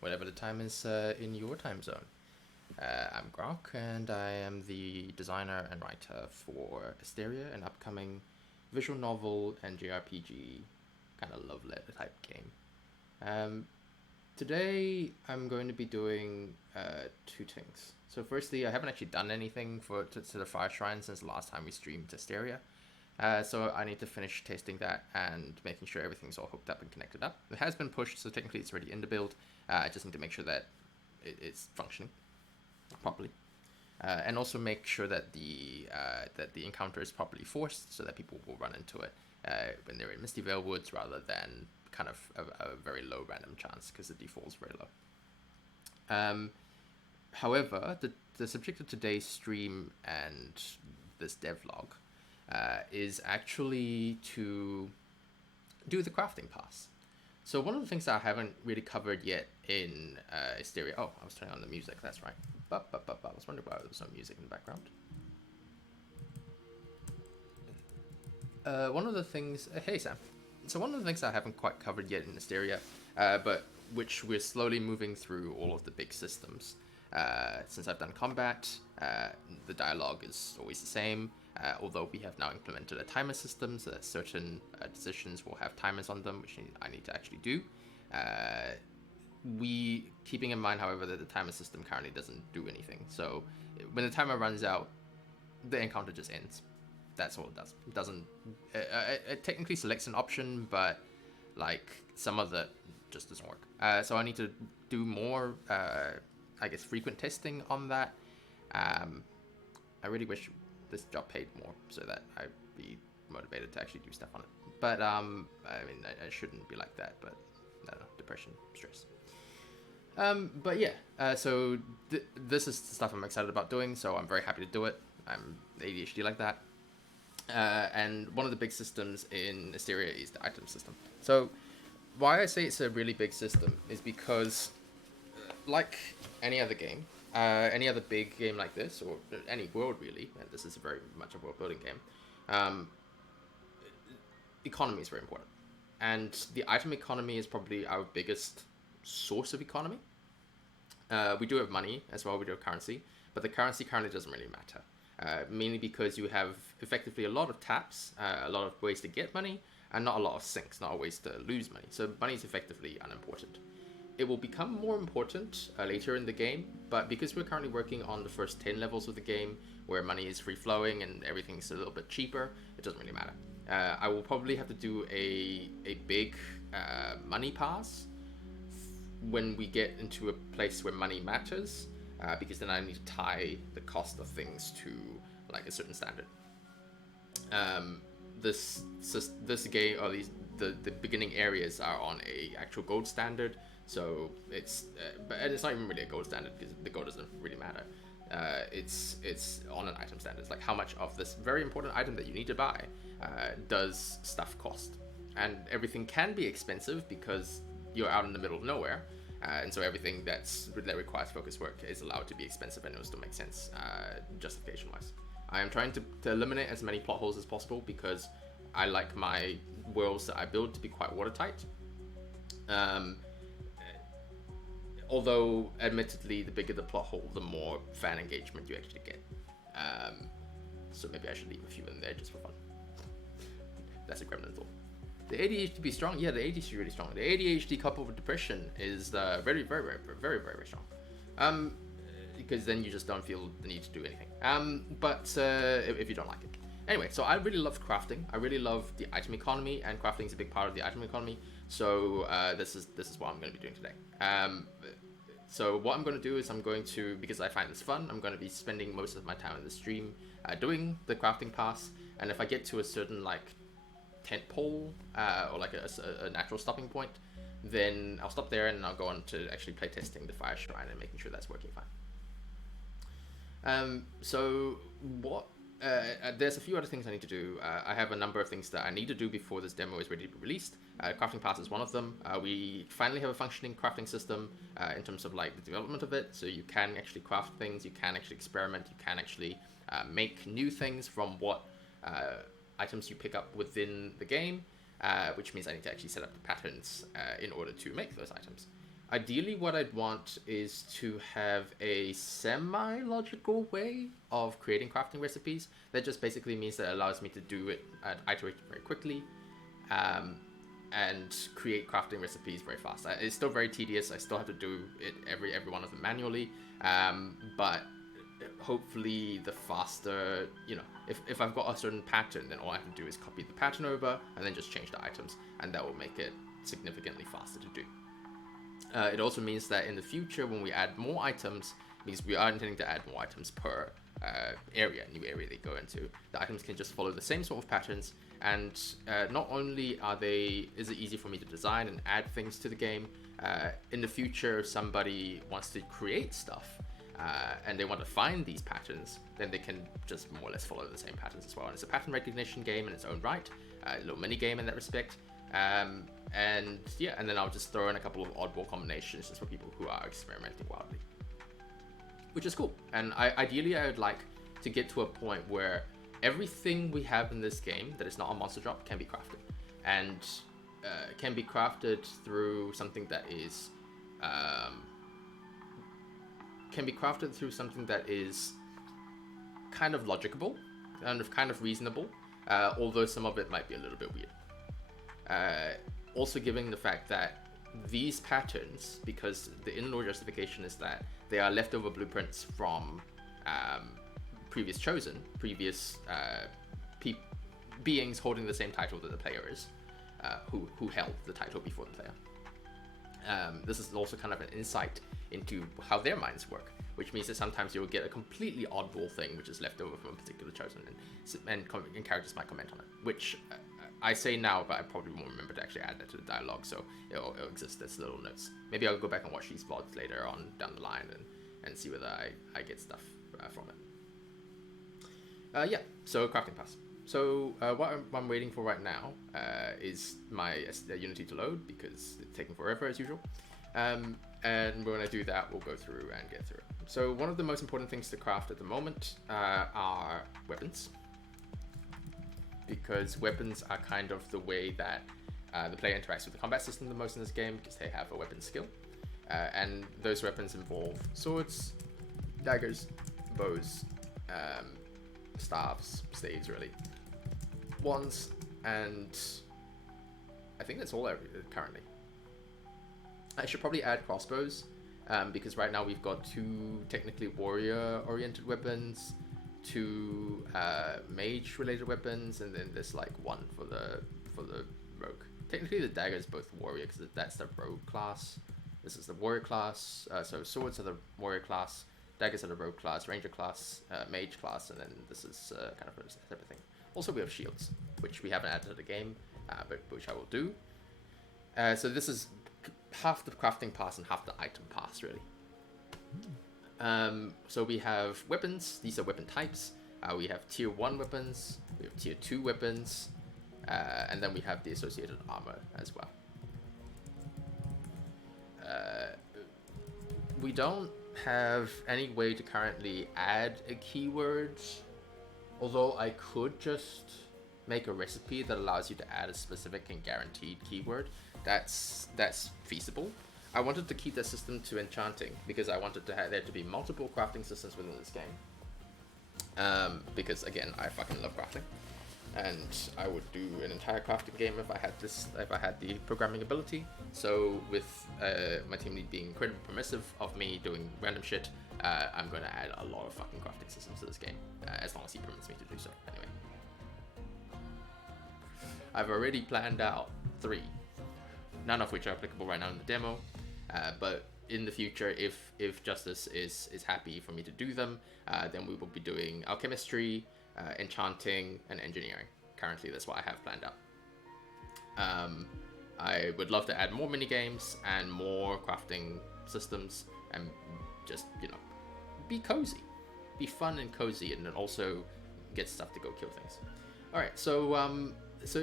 whatever the time is in your time zone. I'm Grok, and I am the designer and writer for Asteria, an upcoming visual novel and JRPG kind of love letter type game. Um, Today, I'm going to be doing two things. So, firstly, I haven't actually done anything to the Fire Shrine since the last time we streamed Asteria. So I need to finish testing that and making sure everything's all hooked up and connected up. It has been pushed, so technically it's already in the build. I just need to make sure that it's functioning properly, and also make sure that the encounter is properly forced, so that people will run into it when they're in Misty Vale Woods, rather than kind of a very low random chance, because the default is very low. However, the subject of today's stream and this devlog is actually to do the crafting pass. So one of the things that I haven't really covered yet in Asteria. Oh, I was turning on the music. That's right. I was wondering why there was no music in the background. One of the things. Hey Sam. So one of the things I haven't quite covered yet in Asteria, but which we're slowly moving through all of the big systems. Since I've done combat, the dialogue is always the same. Although we have now implemented a timer system, so that certain decisions will have timers on them, which I need to actually do. We keeping in mind, however, that the timer system currently doesn't do anything. So when the timer runs out, the encounter just ends. That's all it does. It doesn't. It technically selects an option, but like some of it just doesn't work. So I need to do more, I guess, frequent testing on that. I really wish this job paid more so that I'd be motivated to actually do stuff on it. But I mean, I shouldn't be like that. But I don't know, depression, stress. But yeah, so this is the stuff I'm excited about doing. So I'm very happy to do it. I'm ADHD like that. And one of the big systems in Asteria is the item system. So why I say it's a really big system is because, like any other game, any other big game like this, or any world really, and this is very much a world building game, economy is very important. And the item economy is probably our biggest source of economy. We do have money as well, we do have currency, but the currency currently doesn't really matter. Mainly because you have effectively a lot of taps, a lot of ways to get money, and not a lot of sinks, not ways to lose money. So money is effectively unimportant. It will become more important later in the game, but because we're currently working on the first 10 levels of the game, where money is free flowing and everything's a little bit cheaper, it doesn't really matter. I will probably have to do a big money pass when we get into a place where money matters, because then I need to tie the cost of things to like a certain standard. This game, or the beginning areas are on a actual gold standard, so it's but it's not even really a gold standard because the gold doesn't really matter. It's on an item standard. It's like how much of this very important item that you need to buy does stuff cost, and everything can be expensive because you're out in the middle of nowhere. And so everything that requires focus work is allowed to be expensive, and it will still make sense justification-wise. I am trying to eliminate as many plot holes as possible because I like my worlds that I build to be quite watertight. Although, admittedly, the bigger the plot hole, the more fan engagement you actually get. So maybe I should leave a few in there just for fun. That's a gremlin thought. The ADHD be strong? Yeah, the ADHD is really strong. The ADHD coupled with depression is very, very, very, very, very, very strong. Because then you just don't feel the need to do anything. But if you don't like it. Anyway, so I really love crafting. I really love the item economy, and crafting is a big part of the item economy. So this is what I'm going to be doing today. So what I'm going to do is because I find this fun, I'm going to be spending most of my time in the stream doing the crafting pass. And if I get to a certain tent pole or like a natural stopping point, then I'll stop there and I'll go on to actually play testing the fire shrine and making sure that's working fine. So what there's a few other things I need to do. I have a number of things that I need to do before this demo is ready to be released. Crafting pass is one of them. We finally have a functioning crafting system in terms of the development of it, so you can actually craft things, you can actually experiment, you can actually make new things from what items you pick up within the game, which means I need to actually set up the patterns in order to make those items. Ideally, what I'd want is to have a semi-logical way of creating crafting recipes. That just basically means that it allows me to do it and iterate very quickly, um, and create crafting recipes very fast. It's still very tedious. I still have to do it every one of them manually, but hopefully the faster, if I've got a certain pattern, then all I have to do is copy the pattern over and then just change the items, and that will make it significantly faster to do. It also means that in the future, when we add more items, because we are intending to add more items per new area they go into, the items can just follow the same sort of patterns, and not only is it easy for me to design and add things to the game, in the future, if somebody wants to create stuff, and they want to find these patterns, then they can just more or less follow the same patterns as well. And it's a pattern recognition game in its own right, a little mini game in that respect. And then I'll just throw in a couple of oddball combinations just for people who are experimenting wildly, which is cool. And ideally I would like to get to a point where everything we have in this game that is not a monster drop can be crafted, and can be crafted through something that is kind of logicable and kind of reasonable, although some of it might be a little bit weird. Also given the fact that these patterns, because the in-law justification is that they are leftover blueprints from previous beings holding the same title that the player is, who held the title before the player. This is also kind of an insight into how their minds work, which means that sometimes you'll get a completely oddball thing which is left over from a particular chosen, and characters might comment on it, which I say now, but I probably won't remember to actually add that to the dialogue, so it'll exist as little notes. Maybe I'll go back and watch these vlogs later on down the line and see whether I get stuff from it. So crafting pass. So what I'm waiting for right now is my Unity to load, because it's taking forever as usual. And when I do that, we'll go through and get through it. So one of the most important things to craft at the moment are weapons, because weapons are kind of the way that the player interacts with the combat system the most in this game, because they have a weapon skill. And those weapons involve swords, daggers, bows, staves, staves really, wands, and I think that's all currently. I should probably add crossbows, because right now we've got 2 technically warrior-oriented weapons, 2 mage-related weapons, and then there's like 1 for the rogue. Technically, the dagger is both warrior, because that's the rogue class. This is the warrior class. So swords are the warrior class, daggers are the rogue class, ranger class, mage class, and then this is kind of a separate thing. Also, we have shields, which we haven't added to the game, but which I will do. So this is half the crafting pass and half the item pass, really. So we have weapons. These are weapon types. We have tier 1 weapons, we have tier 2 weapons, and then we have the associated armor as well. We don't have any way to currently add a keyword, although I could just make a recipe that allows you to add a specific and guaranteed keyword. That's feasible. I wanted to keep that system to enchanting, because I wanted to have there to be multiple crafting systems within this game. Because again, I fucking love crafting, and I would do an entire crafting game if I had the programming ability. So with my team lead being incredibly permissive of me doing random shit, I'm going to add a lot of fucking crafting systems to this game, as long as he permits me to do so. Anyway, I've already planned out 3, none of which are applicable right now in the demo, but in the future, if Justice is happy for me to do them, then we will be doing alchemistry, enchanting, and engineering. Currently, that's what I have planned out. I would love to add more minigames and more crafting systems, and just, be cozy. Be fun and cozy, and then also get stuff to go kill things. Alright, so this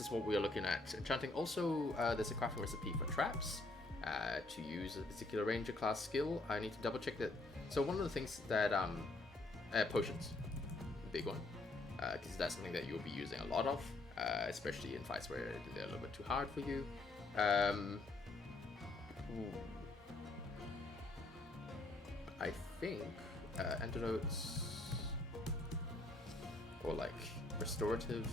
is what we are looking at. Enchanting. Also, there's a crafting recipe for traps. To use a particular ranger class skill, I need to double check that. So one of the things that potions, big one, because that's something that you'll be using a lot of, especially in fights where they're a little bit too hard for you. Ooh. I think antidotes or like restorative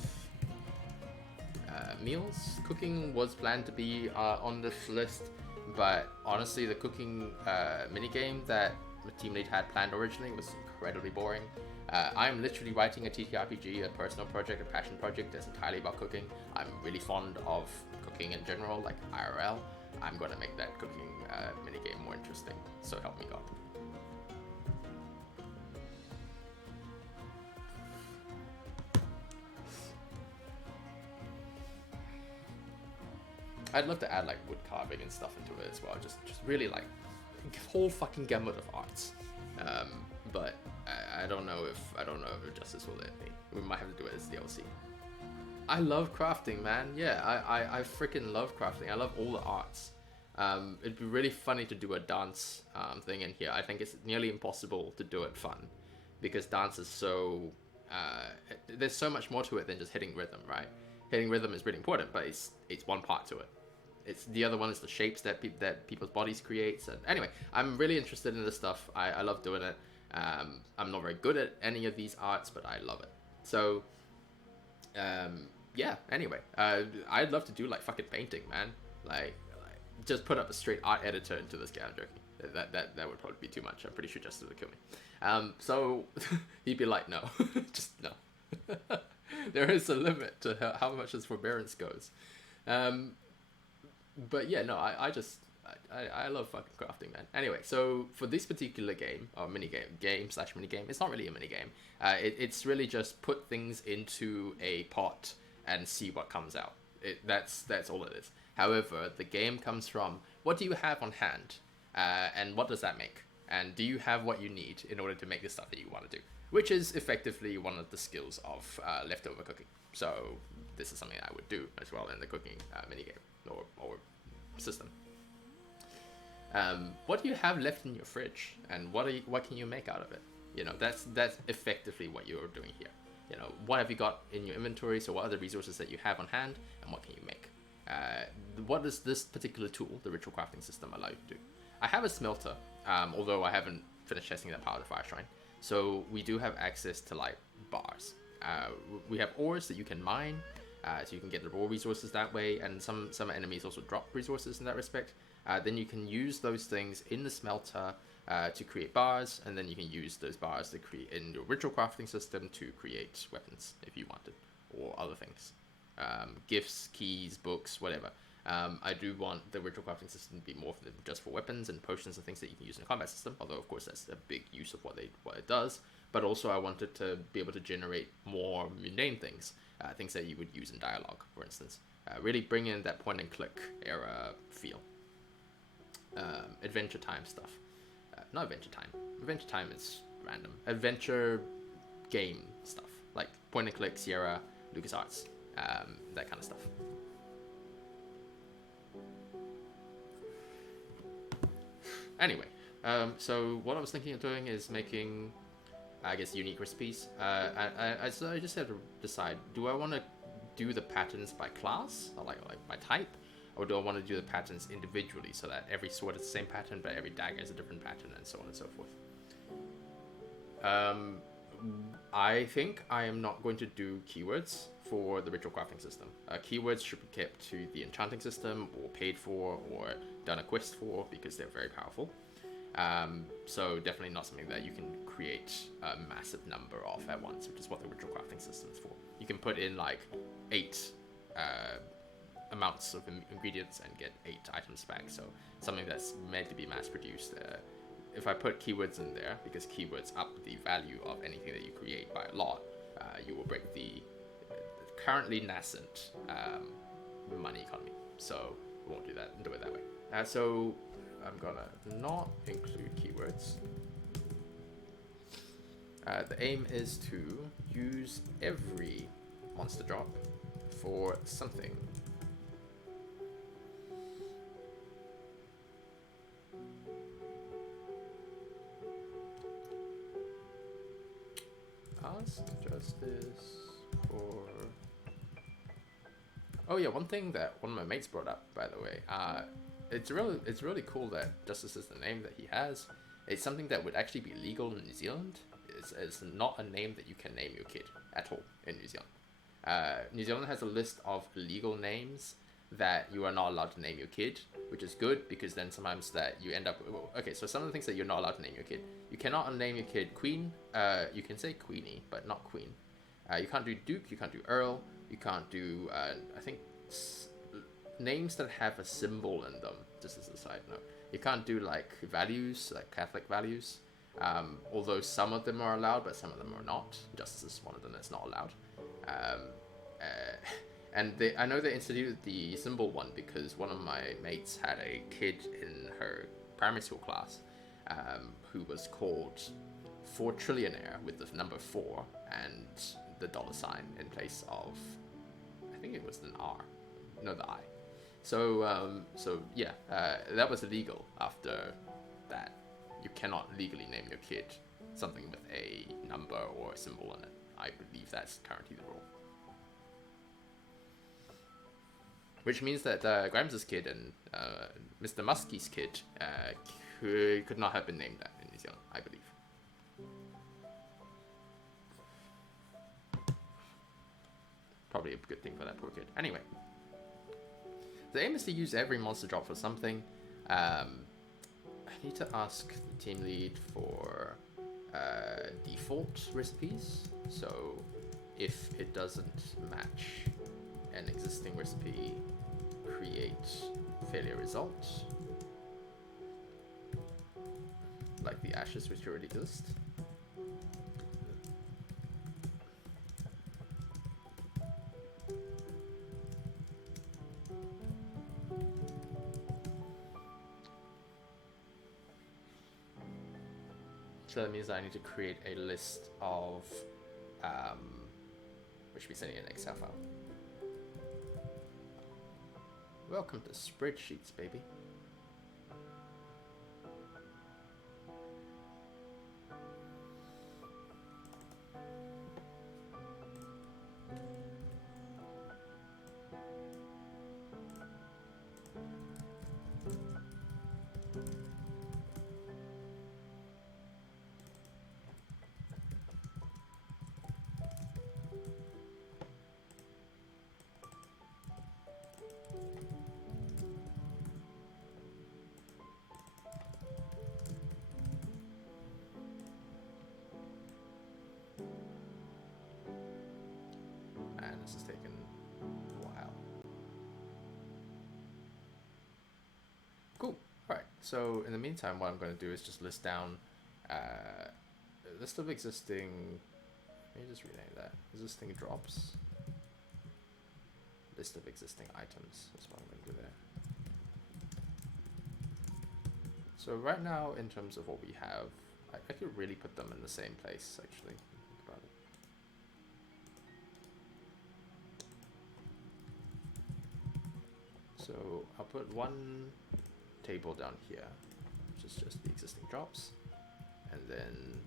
meals. Cooking was planned to be on this list, but honestly, the cooking minigame that the team lead had planned originally was incredibly boring. I'm literally writing a TTRPG, a personal project, a passion project that's entirely about cooking. I'm really fond of cooking in general, like IRL. I'm gonna make that cooking minigame more interesting, so help me God. I'd love to add like wood carving and stuff into it as well. Just really like a whole fucking gamut of arts. But I don't know if Justice will let me. We might have to do it as DLC. I love crafting, man. Yeah, I freaking love crafting. I love all the arts. It'd be really funny to do a dance thing in here. I think it's nearly impossible to do it fun because dance is so there's so much more to it than just hitting rhythm, right? Hitting rhythm is really important, but it's one part to it. It's the other one is the shapes that people's bodies create. And anyway, I'm really interested in this stuff. I love doing it. I'm not very good at any of these arts, but I love it. So, yeah. Anyway, I'd love to do like fucking painting, man. Like just put up a straight art editor into this game. I'm joking. That would probably be too much. I'm pretty sure Justin would kill me. So he'd be like, no, just no. There is a limit to how much his forbearance goes. But yeah, no, I love fucking crafting, man. Anyway, so for this particular game, or game/minigame, it's not really a minigame. It's really just put things into a pot and see what comes out. That's all it is. However, the game comes from what do you have on hand, and what does that make? And do you have what you need in order to make the stuff that you want to do? Which is effectively one of the skills of leftover cooking. So this is something I would do as well in the cooking minigame or system. What do you have left in your fridge, and what can you make out of it? You know, that's effectively what you're doing here. You know, what have you got in your inventory? So what are the resources that you have on hand, and what can you make? What does this particular tool, the ritual crafting system, allow you to do? I have a smelter, although I haven't finished testing that part of the fire shrine. So we do have access to like bars. We have ores that you can mine, so you can get the raw resources that way, and some enemies also drop resources in that respect. Then you can use those things in the smelter to create bars, and then you can use those bars to create in your ritual crafting system to create weapons if you wanted, or other things. Gifts, keys, books, whatever. I do want the ritual crafting system to be more than just for weapons and potions and things that you can use in a combat system, although of course that's a big use of what it does. But also I wanted to be able to generate more mundane things, things that you would use in dialogue, for instance. Really bring in that point and click era feel. Adventure time stuff. Not adventure time. Adventure time is random. Adventure game stuff, like point and click, Sierra, LucasArts, that kind of stuff. Anyway, so what I was thinking of doing is making, I guess, unique recipes. I just had to decide, do I want to do the patterns by class, or like by type, or do I want to do the patterns individually so that every sword is the same pattern, but every dagger is a different pattern, and so on and so forth? I think I am not going to do keywords for the ritual crafting system. Keywords should be kept to the enchanting system, or paid for, or done a quest for, because they're very powerful. So definitely not something that you can create a massive number of at once, which is what the ritual crafting system is for. You can put in like 8 amounts of ingredients and get 8 items back, so something that's meant to be mass produced. If I put keywords in there, because keywords up the value of anything that you create by a lot, you will break the currently nascent money economy. So we won't do it that way. So I'm gonna not include keywords. The aim is to use every monster drop for something. Ask Justice for... Oh yeah, one thing that one of my mates brought up, by the way, it's really cool that Justice is the name that he has. It's something that would actually be legal in New Zealand. It's not a name that you can name your kid at all in New Zealand. New Zealand has a list of illegal names that you are not allowed to name your kid, which is good because then sometimes that you end up. Okay, so some of the things that you're not allowed to name your kid. You cannot name your kid Queen. You can say Queenie, but not Queen. You can't do Duke. You can't do Earl. You can't do. I think names that have a symbol in them. Just as a side note, you can't do like values, like Catholic values. Although some of them are allowed, but some of them are not. Justice is one of them that's not allowed. And I know they instituted the symbol one because one of my mates had a kid in her primary school class who was called 4 trillionaire with the number 4 and the dollar sign in place of, I think it was an R, no, the I. So yeah, that was illegal after that. You cannot legally name your kid something with a number or a symbol in it. I believe that's currently the rule. Which means that Grimes' kid and Mr. Muskie's kid could not have been named that in New Zealand, I believe. Probably a good thing for that poor kid. Anyway. The aim is to use every monster drop for something. I need to ask the team lead for default recipes. So if it doesn't match an existing recipe, create failure results. Like the ashes which already exist. So that means I need to create a list of, which should be sending an Excel file. Welcome to spreadsheets, baby. This has taken a while. Cool. Alright, so in the meantime, what I'm going to do is just list down a list of existing, let me just rename that, existing drops. List of existing items, that's what I'm going to do there. So right now, in terms of what we have, I could really put them in the same place, actually. Think about it. So I'll put one table down here, which is just the existing drops. And then,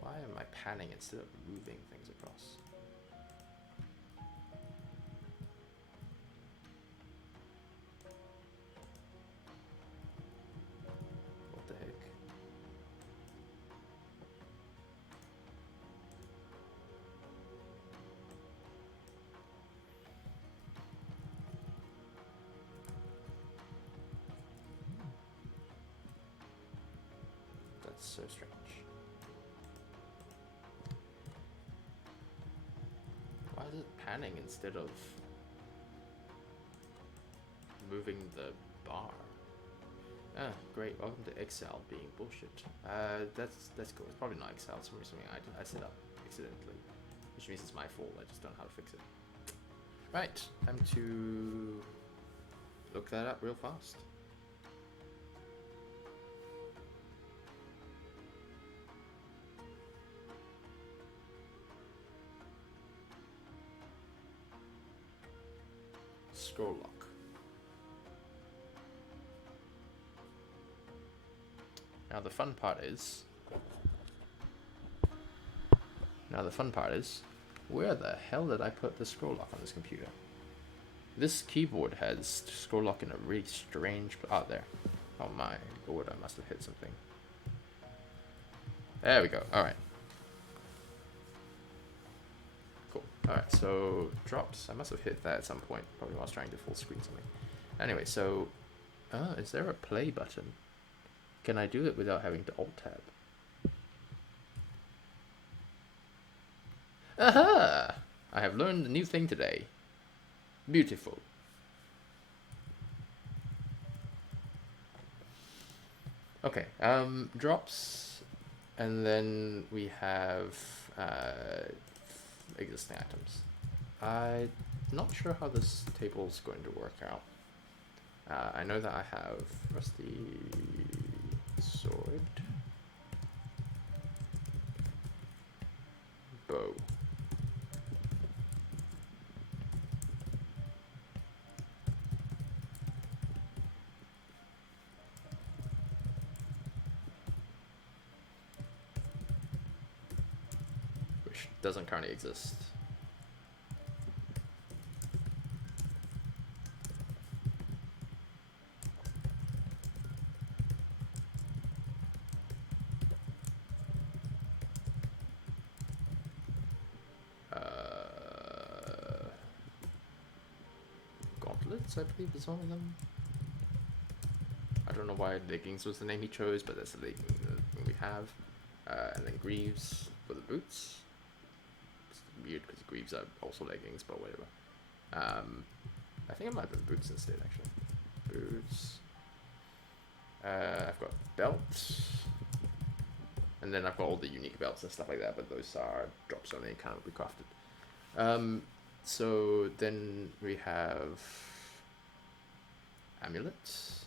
why am I panning instead of moving things across? What the heck? That's so strange. Why is it panning instead of moving the bar? Ah, great. Welcome to Excel being bullshit. That's cool. It's probably not Excel. It's something I set up accidentally, which means it's my fault. I just don't know how to fix it. Right, time to look that up real fast. Scroll lock. Now the fun part is, where the hell did I put the scroll lock on this computer? This keyboard has scroll lock in a really strange... Oh, there. Oh my lord, I must have hit something. There we go. Alright. Cool. Alright, so drops. I must have hit that at some point. Probably while I was trying to full screen something. Anyway, so... is there a play button? Can I do it without having to alt-tab? Aha! I have learned a new thing today. Beautiful. Okay, drops, and then we have existing items. I'm not sure how this table is going to work out. I know that I have rusty sword, bow. Which doesn't currently exist. Gauntlets, I believe, is one of them. I don't know why leggings was the name he chose, but that's the legging we have. And then greaves for the boots. It's weird because greaves are also leggings, but whatever. I think I might have been boots instead, actually. Boots. I've got belts. And then I've got all the unique belts and stuff like that, but those are drops only, can't be crafted. So then we have amulets.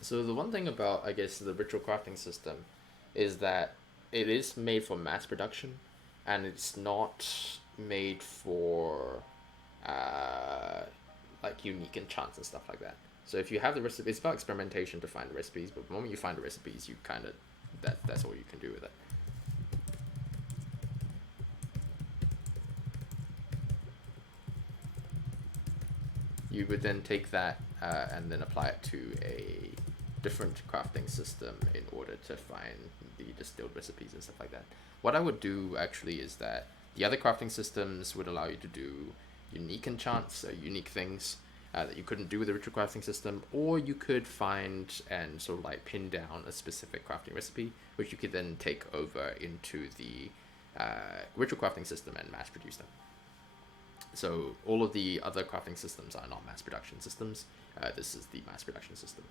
So the one thing about, I guess, the ritual crafting system is that it is made for mass production, and it's not made for like unique enchants and stuff like that. So if you have the recipe, it's about experimentation to find the recipes, but the moment you find the recipes, you kind of, that's all you can do with it. You would then take that and then apply it to a different crafting system in order to find the distilled recipes and stuff like that. What I would do actually is that the other crafting systems would allow you to do unique enchants, unique things that you couldn't do with the ritual crafting system, or you could find and sort of like pin down a specific crafting recipe, which you could then take over into the ritual crafting system and mass produce them. So all of the other crafting systems are not mass production systems. This is the mass production system.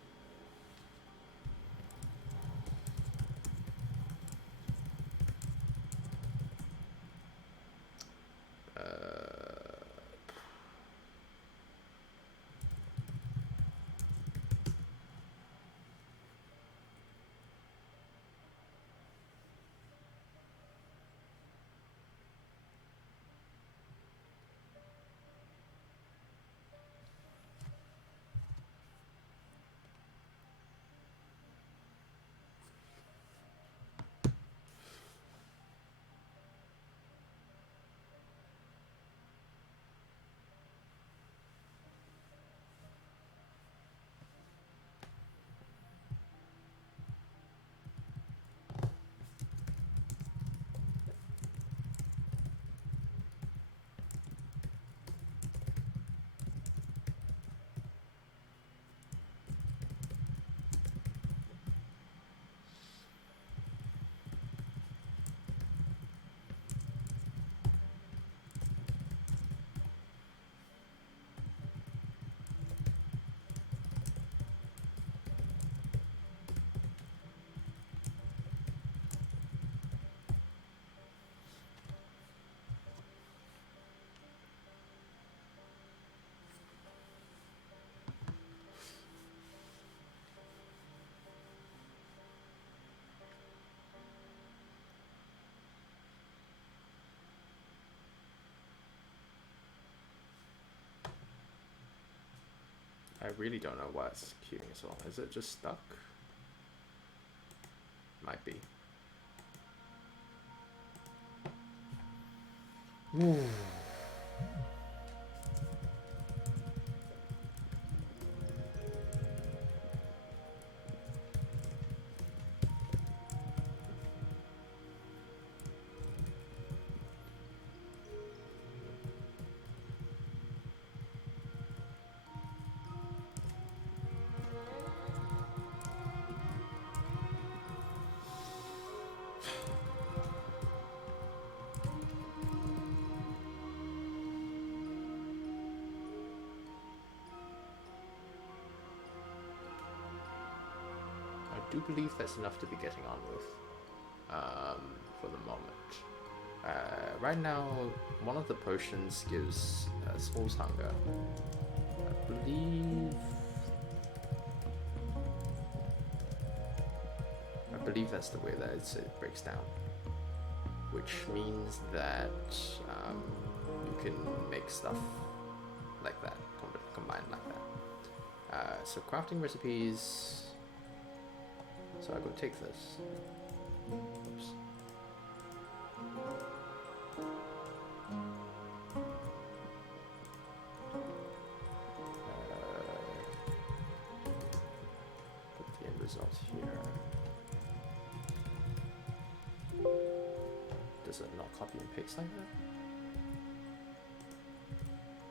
I really don't know why it's queuing as well. Is it just stuck? Might be. Ooh. I do believe that's enough to be getting on with for the moment. Right now, one of the potions gives Soul's Hunger. I believe that's the way that it breaks down, which means that you can make stuff like that, combined like that. So crafting recipes. So I go take this. Oops. Put the end result here. Does it not copy and paste like that?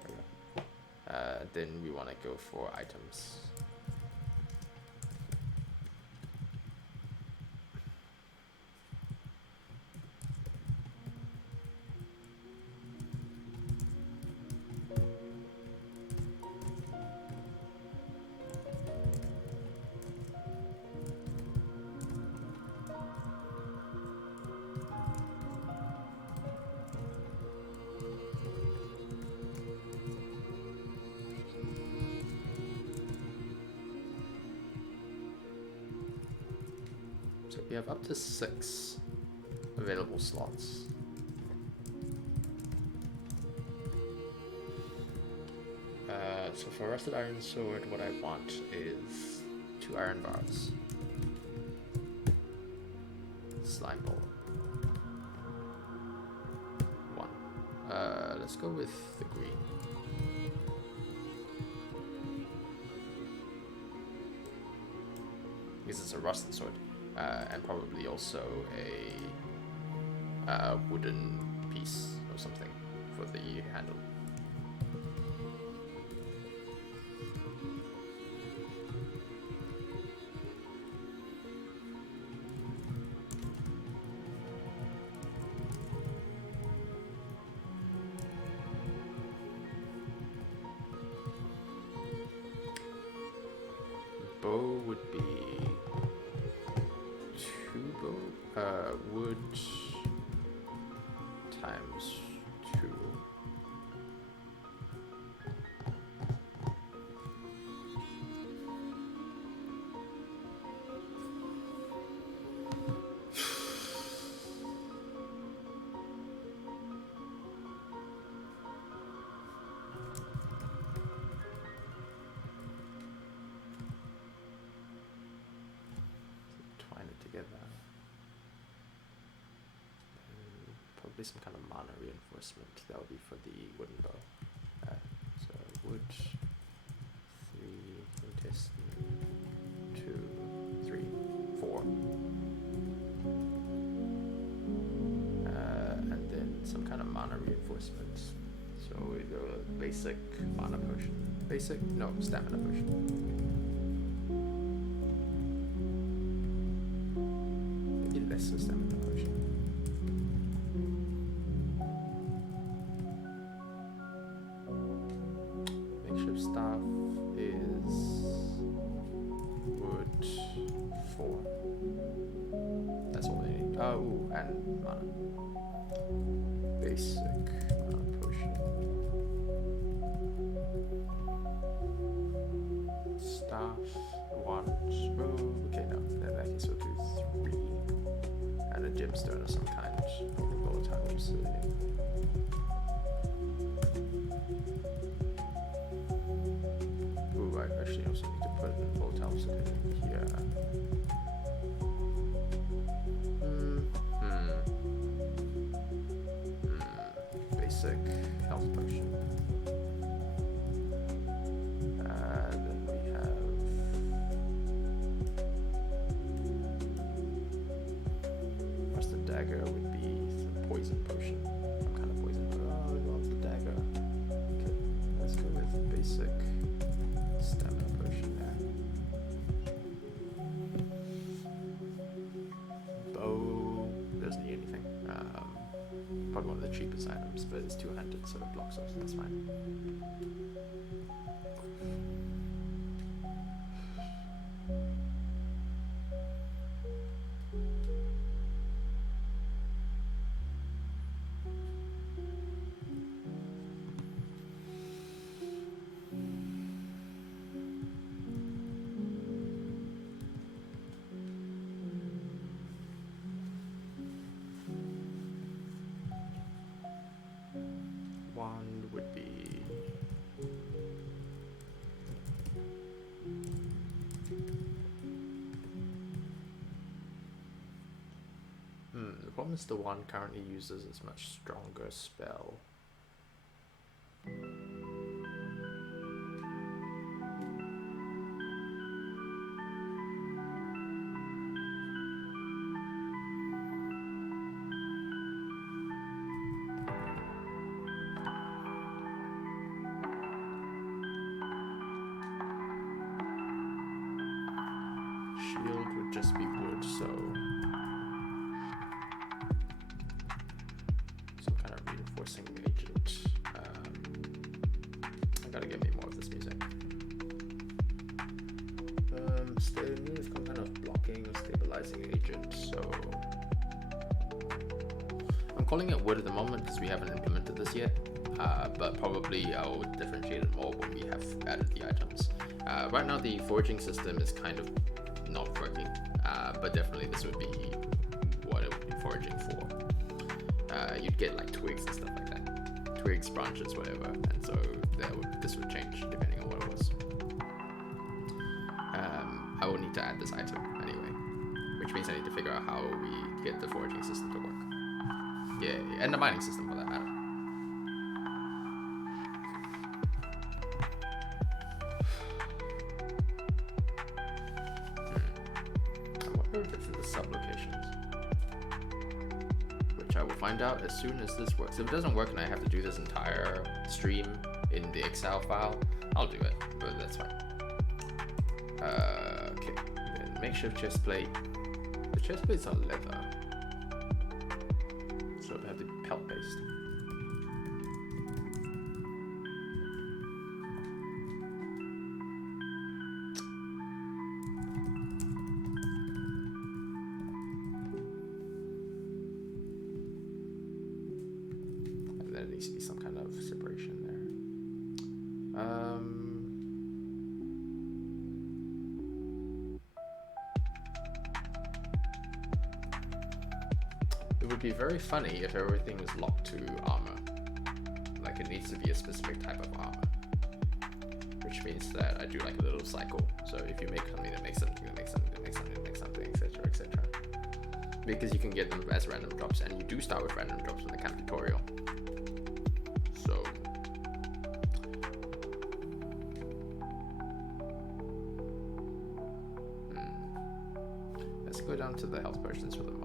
There we go. Then we want to go for items. We have up to 6 available slots. So for Rusted Iron Sword, what I want is 2 iron bars, slime ball, 1. Let's go with the green. Because it's a rusted sword. And probably also a wooden piece or something for the handle. Bow would be wood times 2. Twine it together. Some kind of mana reinforcement. That would be for the wooden bow. So wood 3, test 2, 3, 4. And then some kind of mana reinforcement. So we go basic mana potion. Stamina potion. Maybe less a stamina potion. Staff is wood 4. That's all I need. Oh, and mana. Basic mana potion. Staff 1. Oh, okay, no. In that case, we'll do 3. And a gemstone of some kind. Volatile obsidian. So here. Basic health potion. Then we have first the dagger would be some poison potion. Some kind of poison. Oh, I love the dagger. Okay, let's go with basic stamina potion there. Bow doesn't need anything. Probably one of the cheapest items, but it's two-handed, so it blocks us. That's fine. One would be the problem is the one currently uses a much stronger spell. Shield would just be wood, so some kind of reinforcing agent. I gotta get me more of this music. Stay with some kind of blocking or stabilizing agent, so I'm calling it wood at the moment because we haven't implemented this yet, but probably I'll differentiate it more when we have added the items. Right now the foraging system is kind of not working, but definitely this would be what it would be foraging for. You'd get like twigs and stuff like that, twigs, branches, whatever, and so this would change depending on what it was. I will need to add this item anyway, which means I need to figure out how we get the foraging system to work. Yeah, and the mining system for that matter. If it's in the sub-locations, which I will find out as soon as this works. If it doesn't work and I have to do this entire stream in the Excel file, I'll do it, but that's fine. Okay, then makeshift chest plate. The chest plates are leather, so they have to be pelt based. There needs to be some kind of separation there. It would be very funny if everything was locked to armor. Like it needs to be a specific type of armor. Which means that I do like a little cycle. So if you make something that makes something that makes something that makes something that makes something, etc., etc. Because you can get them as random drops, and you do start with random drops in the camp tutorial. So let's go down to the health potions for the moment.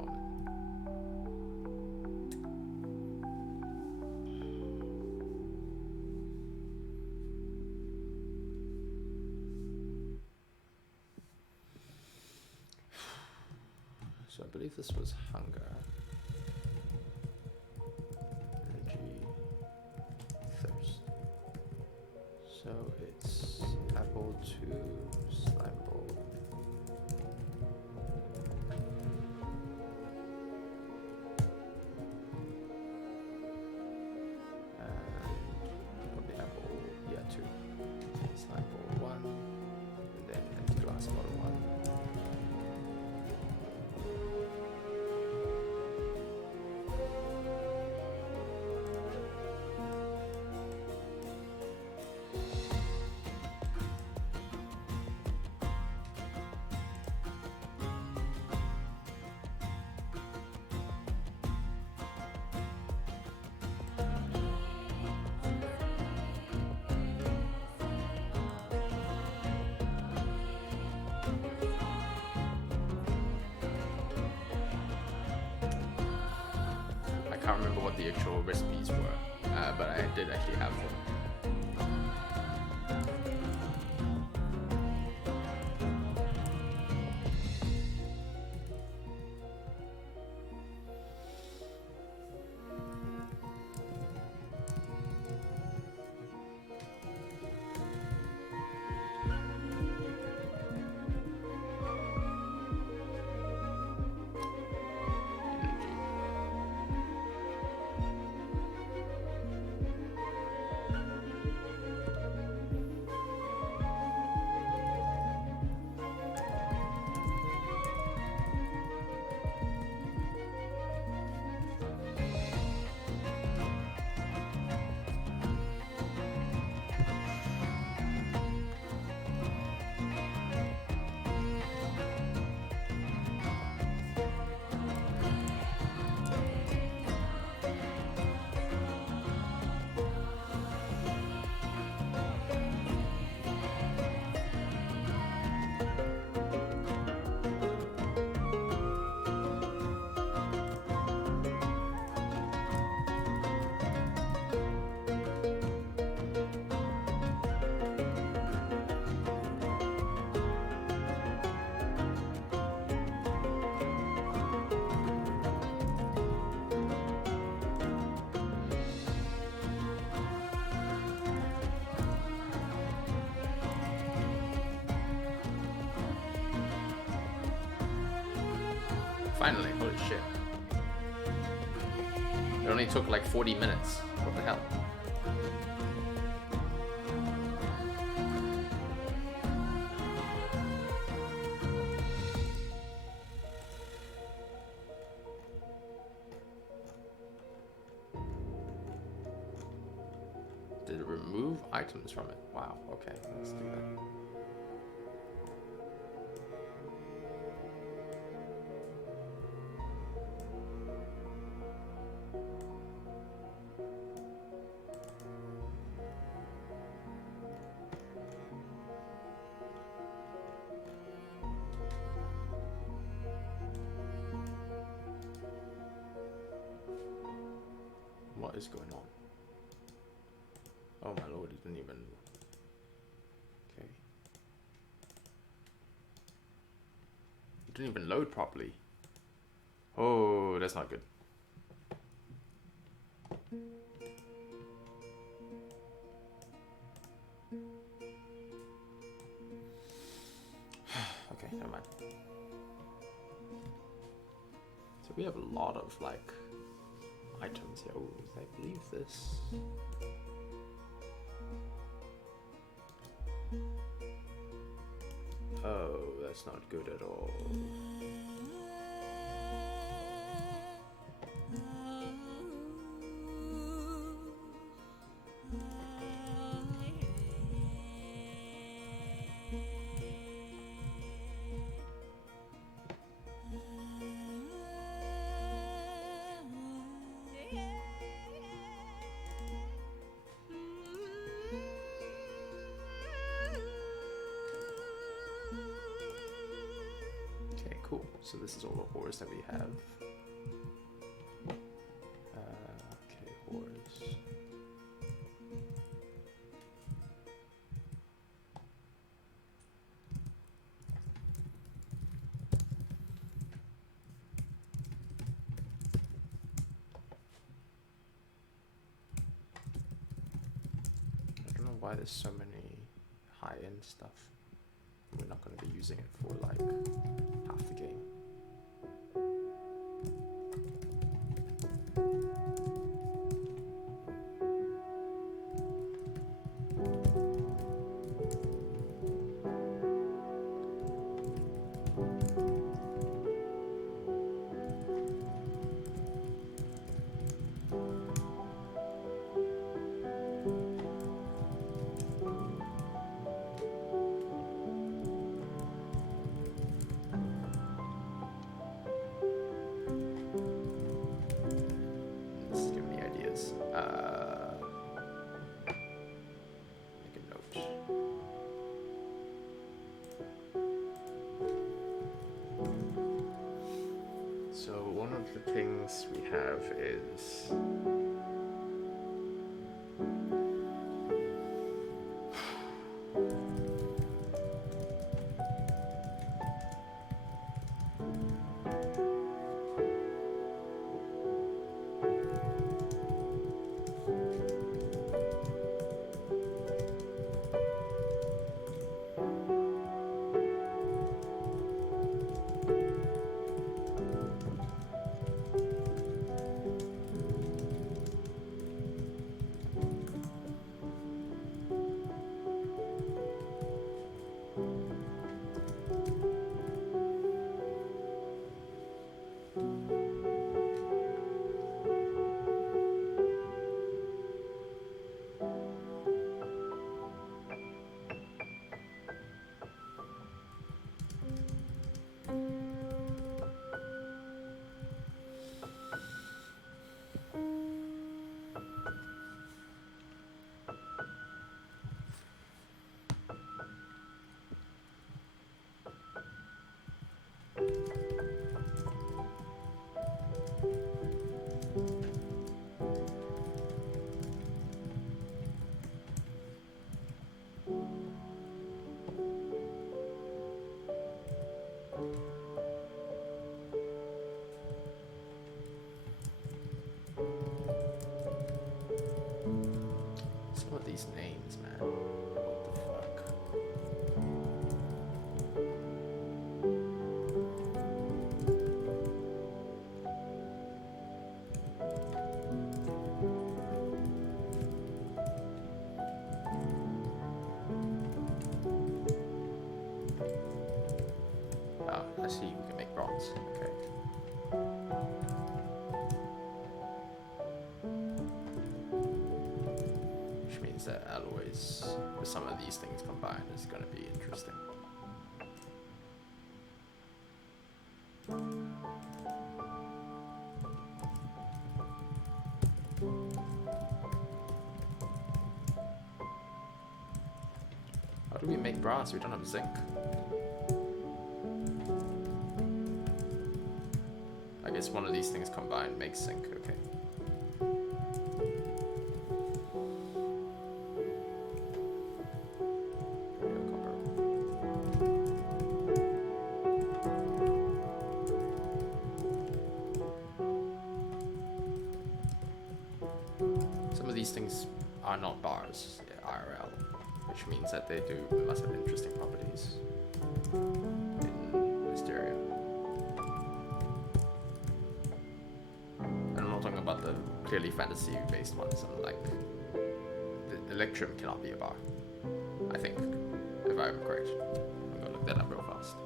So I believe this was hunger, energy, thirst. So it's apple to slime bowl. And probably apple, yeah, 2. Slime bowl 1, and then empty glass bottle 1. can't remember what the actual recipes were, but I did actually have them. Finally, holy shit. It only took like 40 minutes. What the hell? Did it remove items from it? Wow, okay, let's do that. What is going on? Oh my lord, it didn't even... Okay. It didn't even load properly. Oh, that's not good. Okay, never mind. So we have a lot of like items here. Oh, I believe this. Oh, that's not good at all. Cool. So this is all the ores that we have. Okay, ores. I don't know why there's so many high-end stuff. We're not going to be using it for like half the game. things we have is some of these names, man. What the fuck? Ah, I see. We can make bronze. Okay. Which means that alloys with some of these things combined is going to be interesting. How do we make brass? We don't have zinc. I guess one of these things combined makes zinc, okay. Some of these things are not bars, they're IRL, which means that they must have interesting properties in Asteria. And I'm not talking about the clearly fantasy-based ones. I'm like, the Electrum cannot be a bar, I think, if I'm correct. I'm gonna look that up real fast.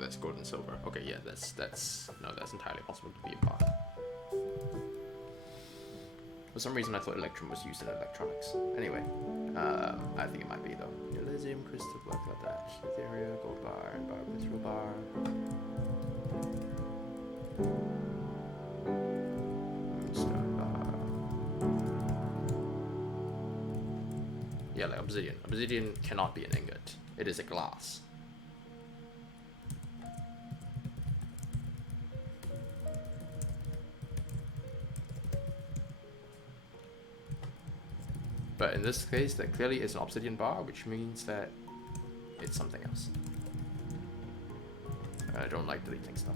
That's gold and silver. Okay, yeah, that's entirely possible to be a bar. For some reason, I thought Electrum was used in electronics. Anyway, I think it might be though. Elysium, crystal block, got that. Asteria, gold bar, and bar, mithril bar. Moonstone bar. Yeah, like obsidian. Obsidian cannot be an ingot. It is a glass. But in this case, that clearly is an obsidian bar, which means that it's something else. I don't like deleting stuff.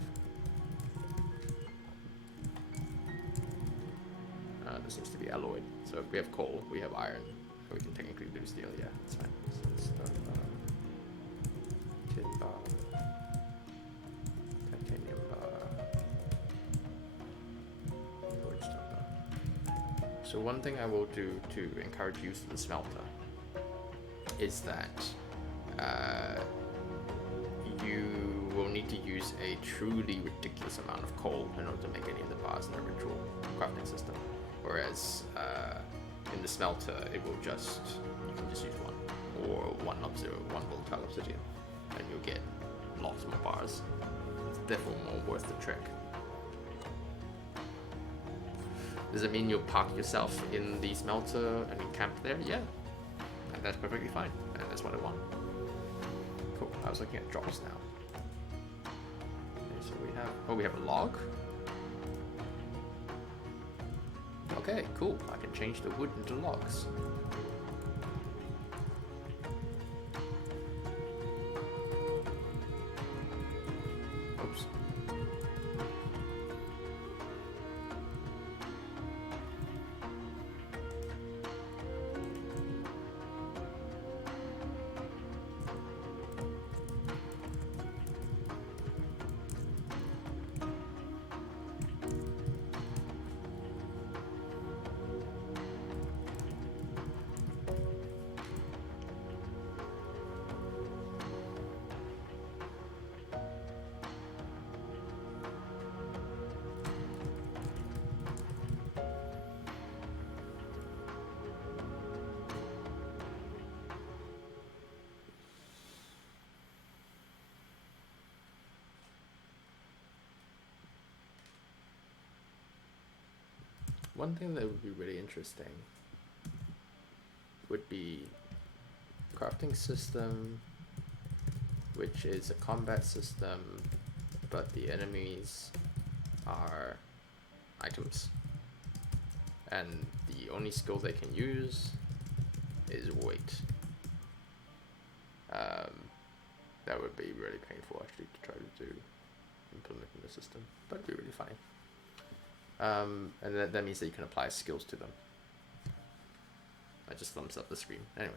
This needs to be alloyed. So if we have coal, we have iron. We can technically do steel, yeah, that's fine. So tin bar, titanium bar, lodestone bar. So one thing I will do to encourage use of the smelter is that you will need to use a truly ridiculous amount of coal in order to make any of the bars in the ritual crafting system. Whereas in the smelter, you can just use one, or one volatile obsidian. and you'll get lots more bars. It's therefore more worth the trek. Does it mean you'll park yourself in the smelter and camp there? Yeah, and that's perfectly fine, and that's what I want. Cool. I was looking at drops now. Okay, so we have a log. Okay, cool. I can change the wood into logs. Oops. One thing that would be really interesting would be crafting system, which is a combat system, but the enemies are items, and the only skill they can use is weight. That would be really painful actually to try to do, implement in the system, but it'd be really funny. And that means that you can apply skills to them. I just thumbs up the screen. Anyway.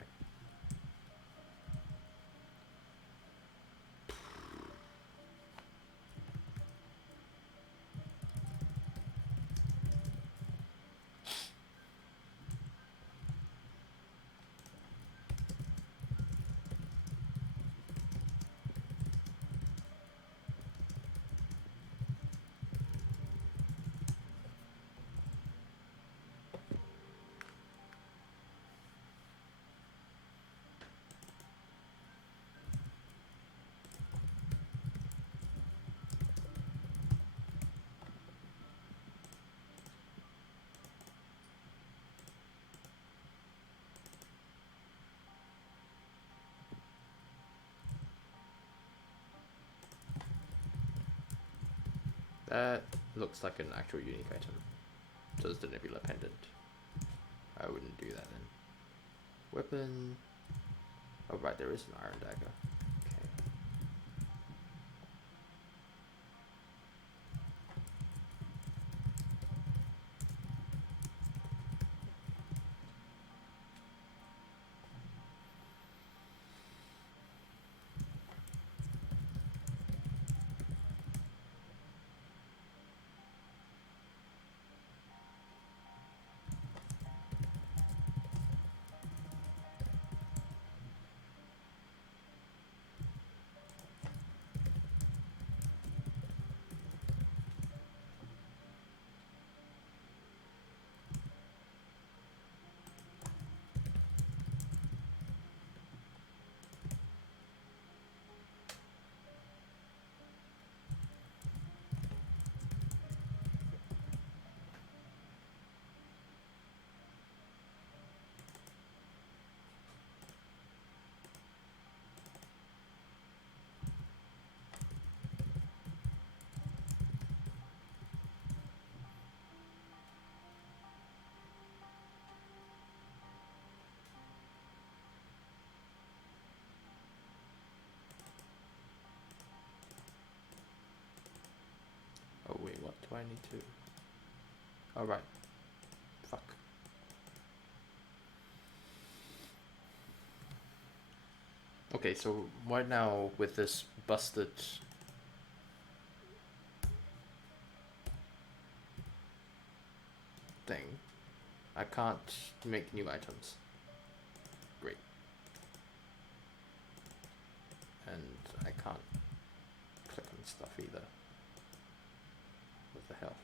That looks like an actual unique item. So is the nebula pendant. I wouldn't do that then. Weapon. Oh right, there is an iron dagger. Okay. Oh wait, what do I need to? Oh right. Fuck. Okay, so right now with this busted thing, I can't make new items. Great. And I can't click on stuff either. What the hell?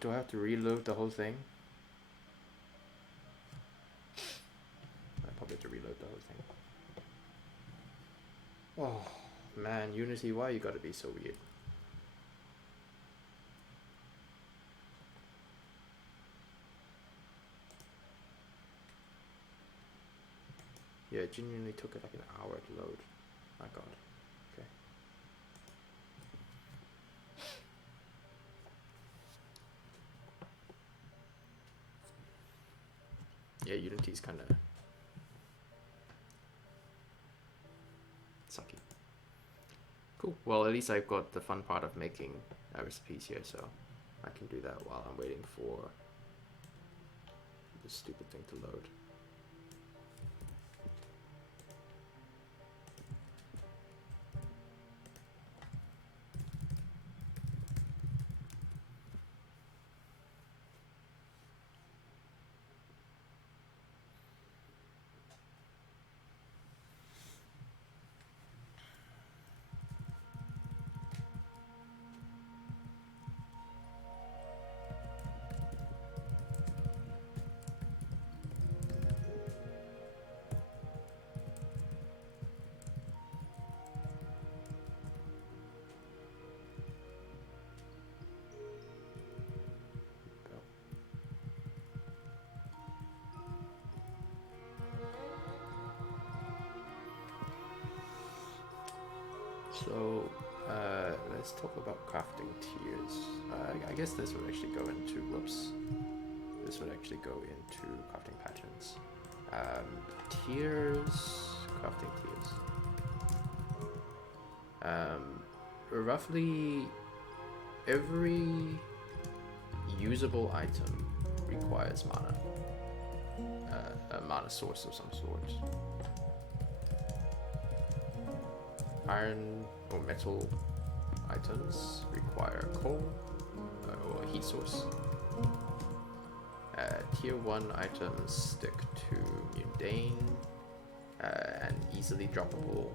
Do I have to reload the whole thing? I probably have to reload the whole thing. Oh, man, Unity, why you gotta be so weird? Yeah, it genuinely took it like an hour to load. My god. Okay. Yeah, Unity's kind of sucky. Cool. Well, at least I've got the fun part of making recipes here, so I can do that while I'm waiting for this stupid thing to load. So, let's talk about crafting tiers. I guess this would actually go into, whoops. This would actually go into crafting patterns. Tiers, crafting tiers. Roughly every usable item requires mana. A mana source of some sort. Iron or metal items require coal or a heat source. Tier 1 items stick to mundane and easily droppable.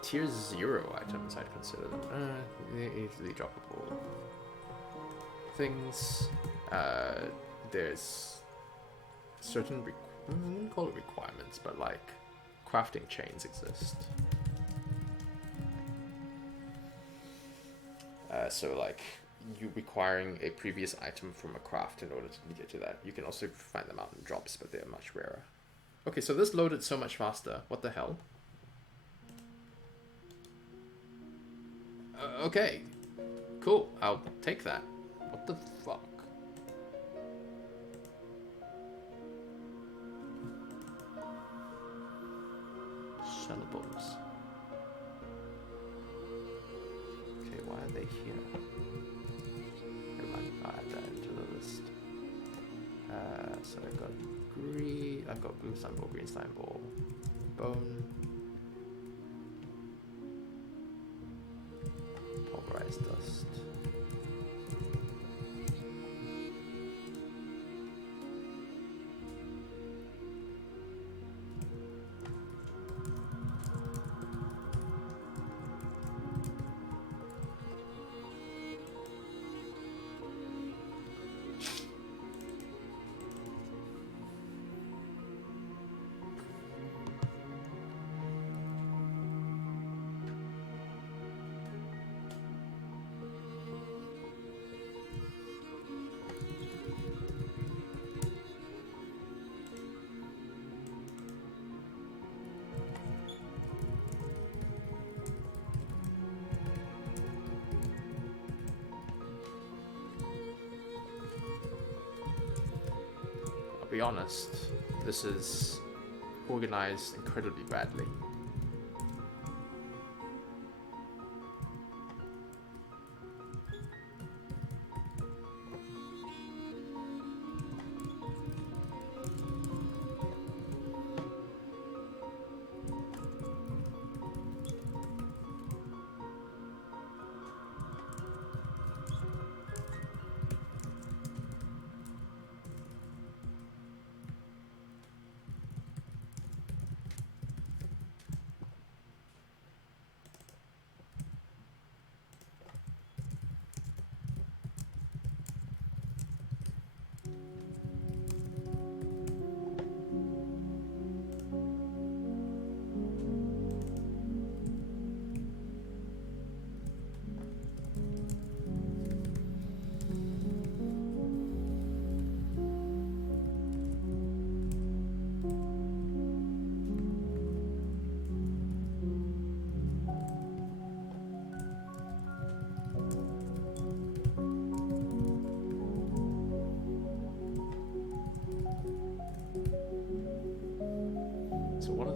Tier 0 items, I'd consider them easily droppable things. There's certain I wouldn't call it requirements, but like crafting chains exist. So like you requiring a previous item from a craft in order to get to that. You can also find them out in drops, but they're much rarer. Okay, so this loaded so much faster. What the hell? Okay, cool. I'll take that. What the fuck? Sellables. Okay, why are they here? Never mind, I'll add that into the list. So I've got blue slime ball, green slime ball, bone, pulverized dust. Be honest, this is organized incredibly badly.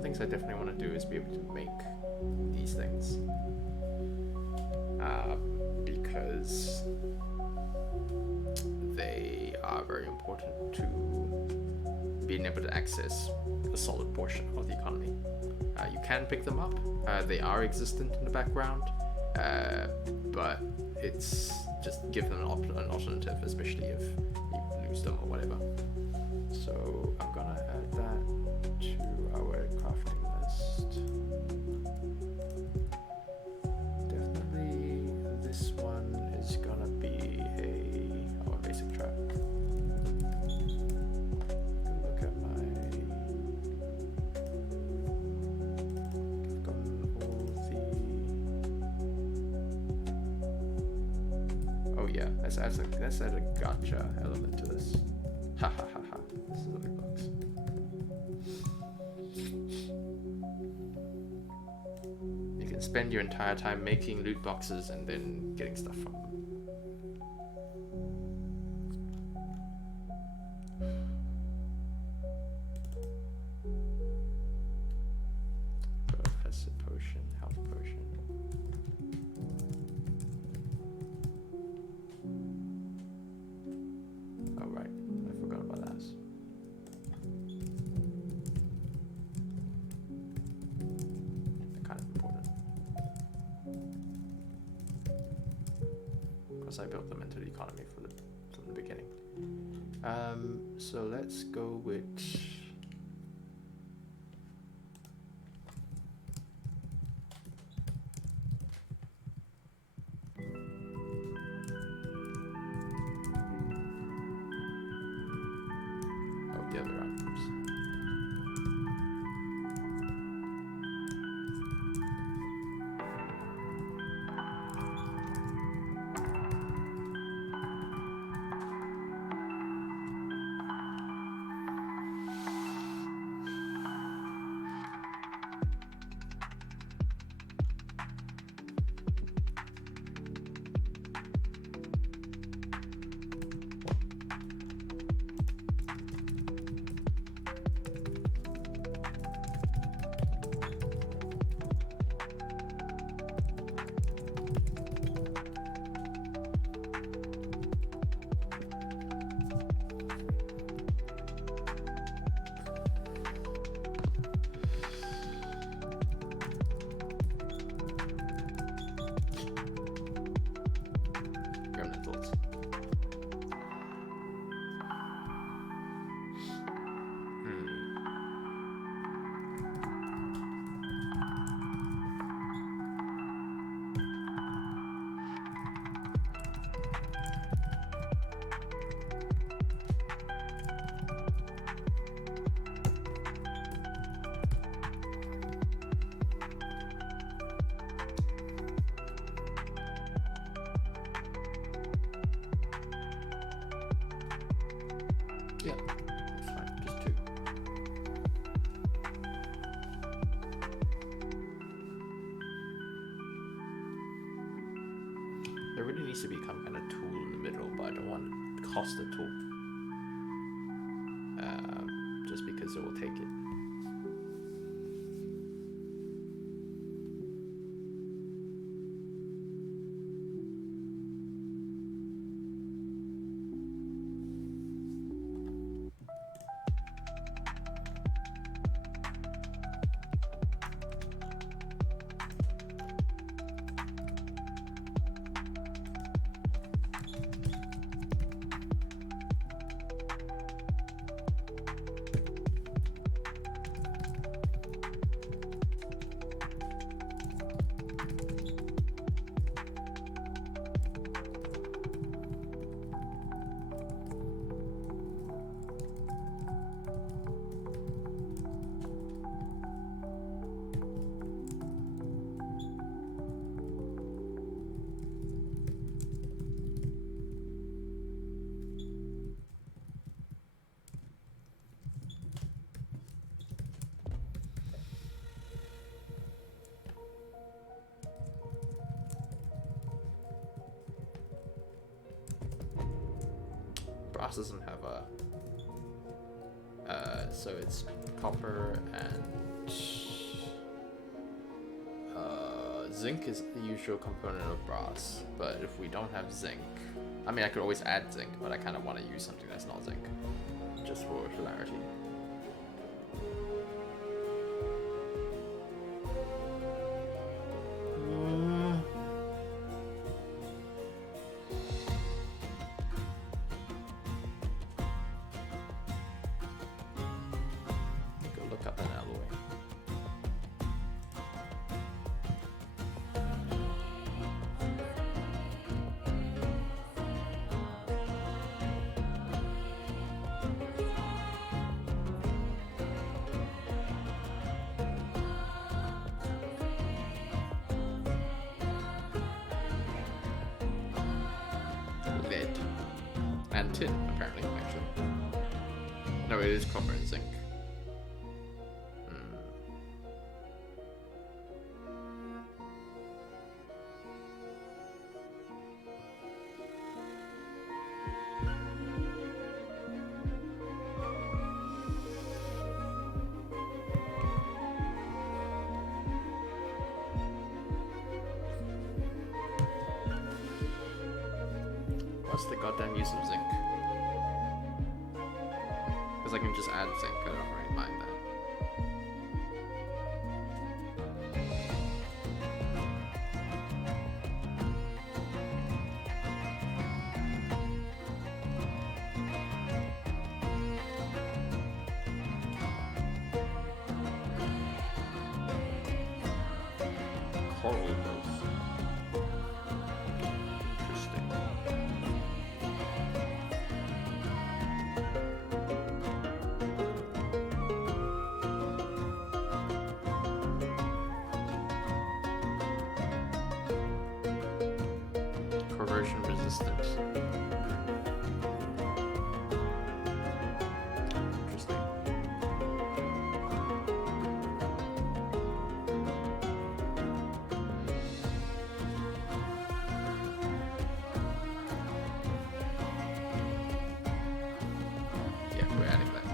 things I definitely want to do is be able to make these things. Because they are very important to being able to access a solid portion of the economy. You can pick them up, they are existent in the background, but it's just give them an alternative, especially if you lose them or whatever. So I'm gonna add that to our crafting list. Definitely this one is gonna be our basic trap. Look at I've gotten all the... Oh yeah, let's add a gotcha element to this. Ha ha ha ha. This is what it looks. You can spend your entire time making loot boxes and then getting stuff from them. Professor potion, health potion. Oh right, I forgot about that. They're kind of important. Because I built them into the economy from the beginning. So let's go with... the other outcomes. Yeah, that's fine, just 2. There really needs to be some kind of tool in the middle, but I don't want to cost a tool. Just because it will take it. Brass doesn't have a... so it's copper and Zinc is the usual component of brass, but if we don't have zinc, I mean, I could always add zinc, but I kind of want to use something that's not zinc, just for hilarity. Go look up an alloy. Lead. And tin, apparently, actually. No, it is copper and zinc. What's the goddamn use of zinc? Because I can just add zinc, I don't really mind that. Coral growth. Interesting. Corrosion resistance. Interesting. Yeah, we're adding that.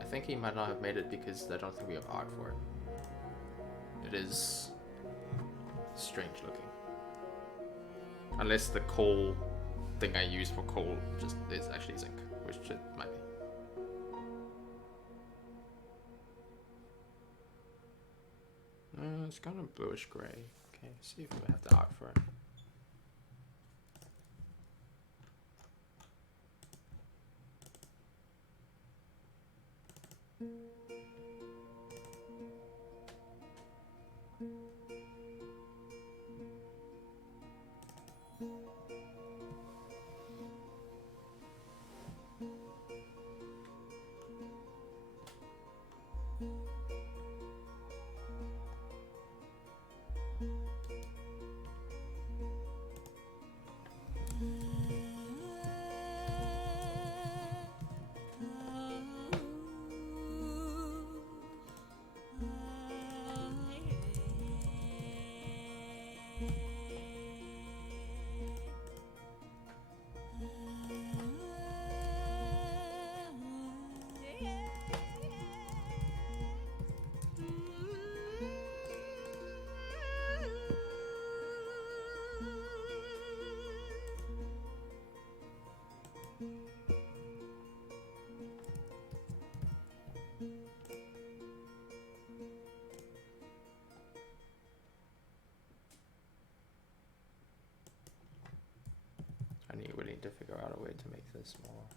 I think he might not have made it because I don't think we have art for it. It is strange looking. Unless the coal thing I use for coal just is actually zinc, which it might be. It's kind of bluish gray. Okay, see if we have the art for it. We need to figure out a way to make this smaller.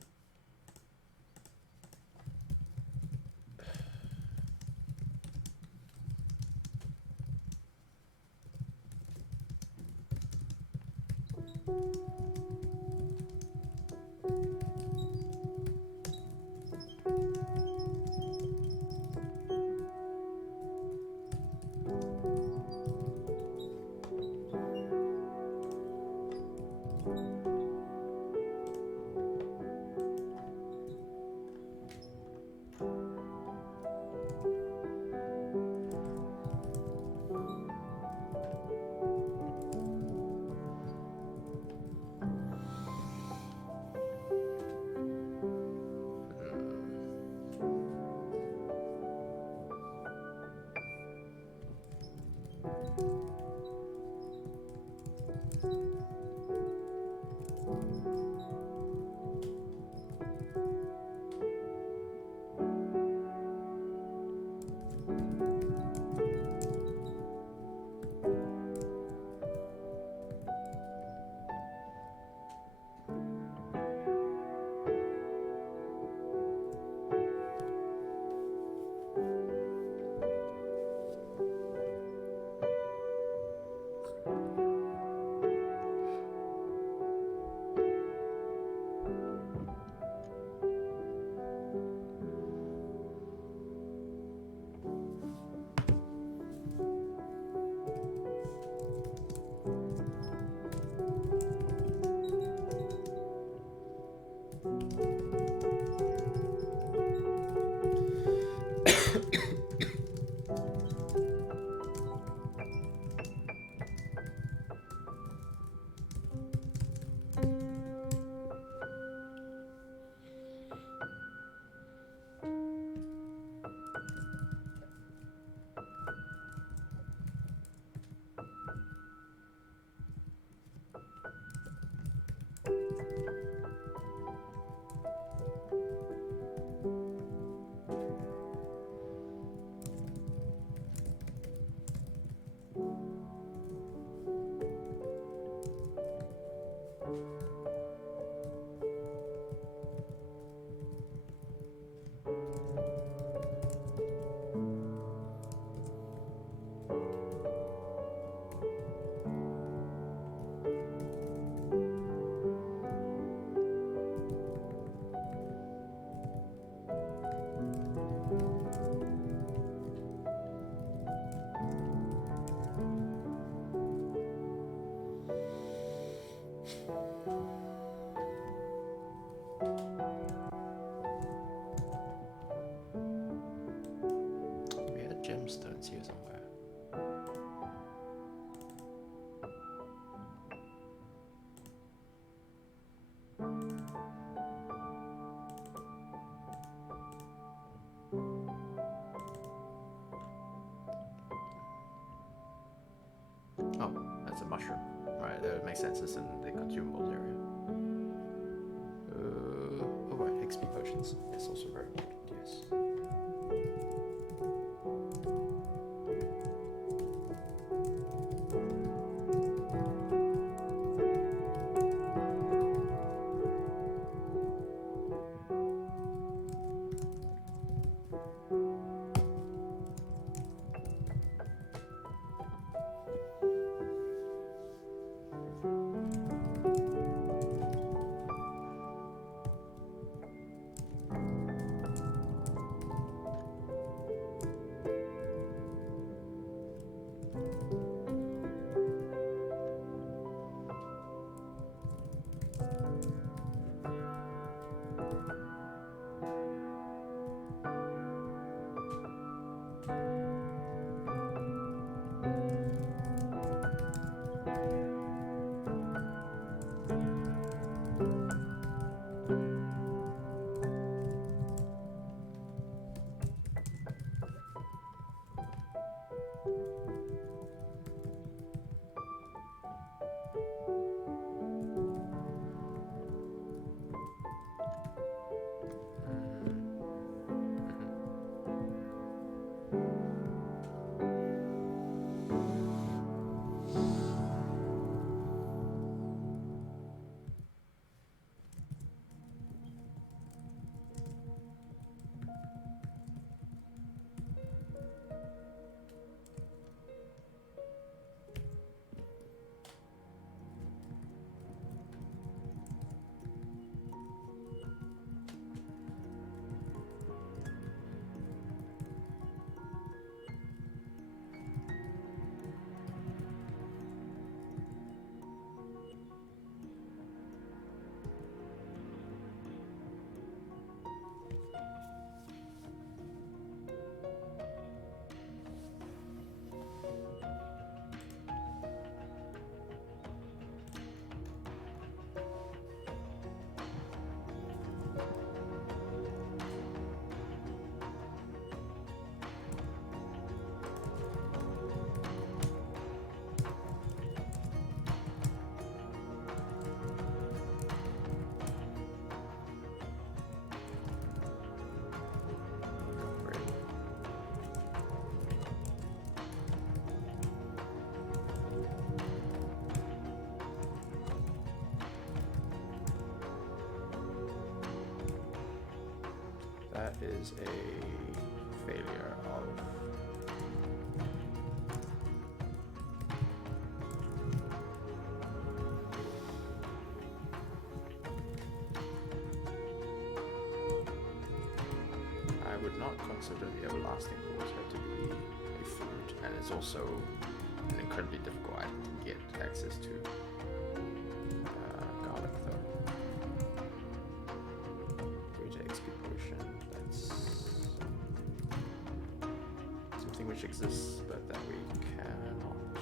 We had gemstones here somewhere. Oh, that's a mushroom. Right, that makes sense. It's in the consumables area. Oh right, XP potions. That's also very important, yes. That is a failure of... I would not consider the everlasting water to be a food, and it's also an incredibly difficult item to get access to. Garlic though. something which exists, but that we cannot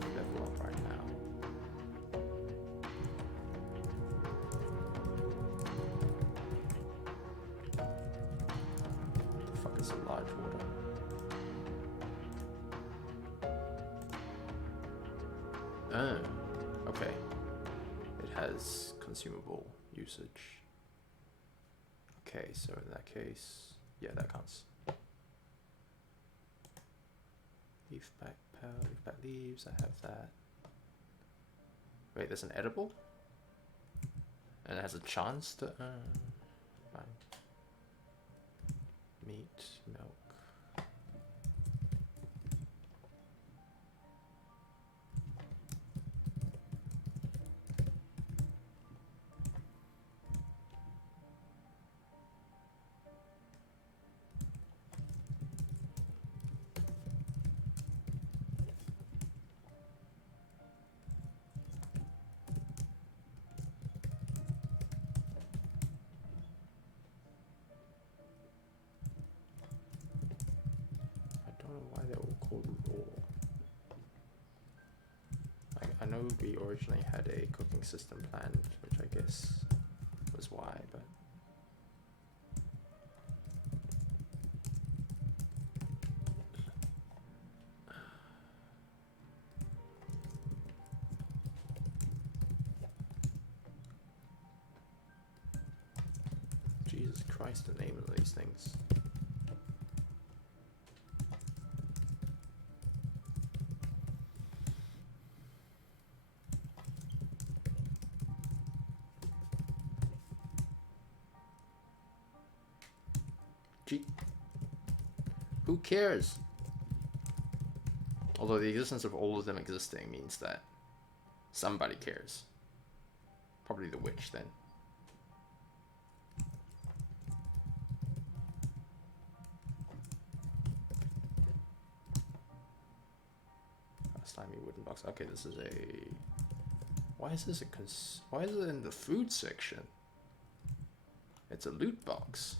develop right now. The fuck is a large water? Oh, okay. It has consumable usage. Okay, so in that case, yeah, that counts. Leaf back powder, leaf back leaves, I have that. Wait, there's an edible? And it has a chance to, fine. Meat, milk. Why they're all called raw. I know we originally had a cooking system planned, which I guess was why, but Jesus Christ, the name of these things. Gee, who cares? Although the existence of all of them existing means that somebody cares. Probably the witch then. Slimy wooden box. Okay, this is a... Why is this a why is it in the food section? It's a loot box.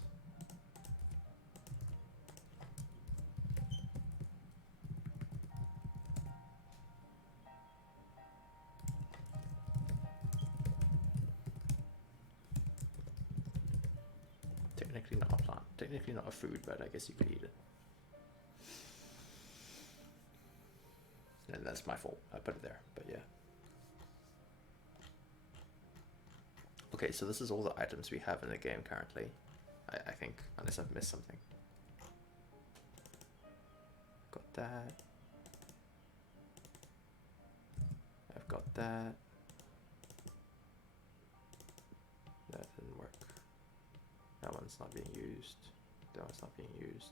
Technically not a plant. Technically not a food, but I guess you could eat it. And that's my fault. I put it there, but yeah. Okay, so this is all the items we have in the game currently. I think, unless I've missed something. Got that. I've got that. That didn't work. That one's not being used. That one's not being used.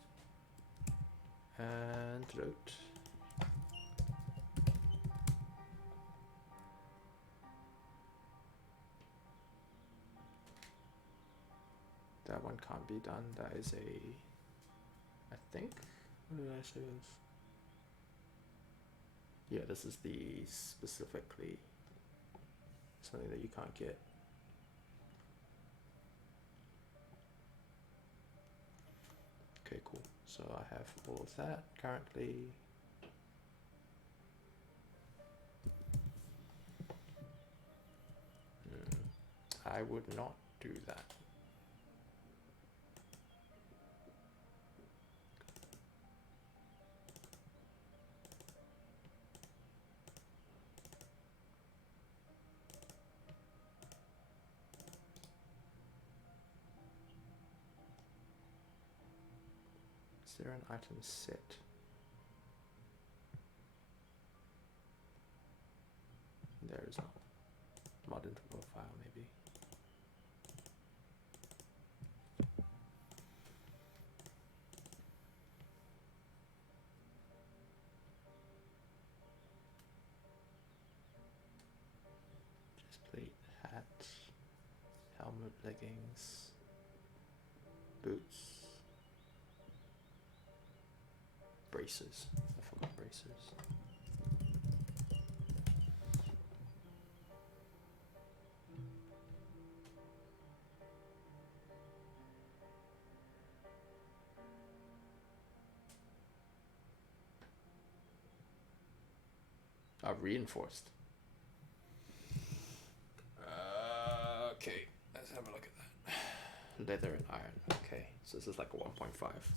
And throat. That one can't be done. That is a... I think... What did I say this? Yeah, this is the specifically something that you can't get. Okay, cool. So I have all of that currently. I would not do that. Is there an item set? There is not. Mod into profile, maybe. Chestplate, hat, helmet, leggings, boots. Braces. I forgot braces. Reinforced. Okay, let's have a look at that. Leather and iron. Okay, so this is like a 1.5.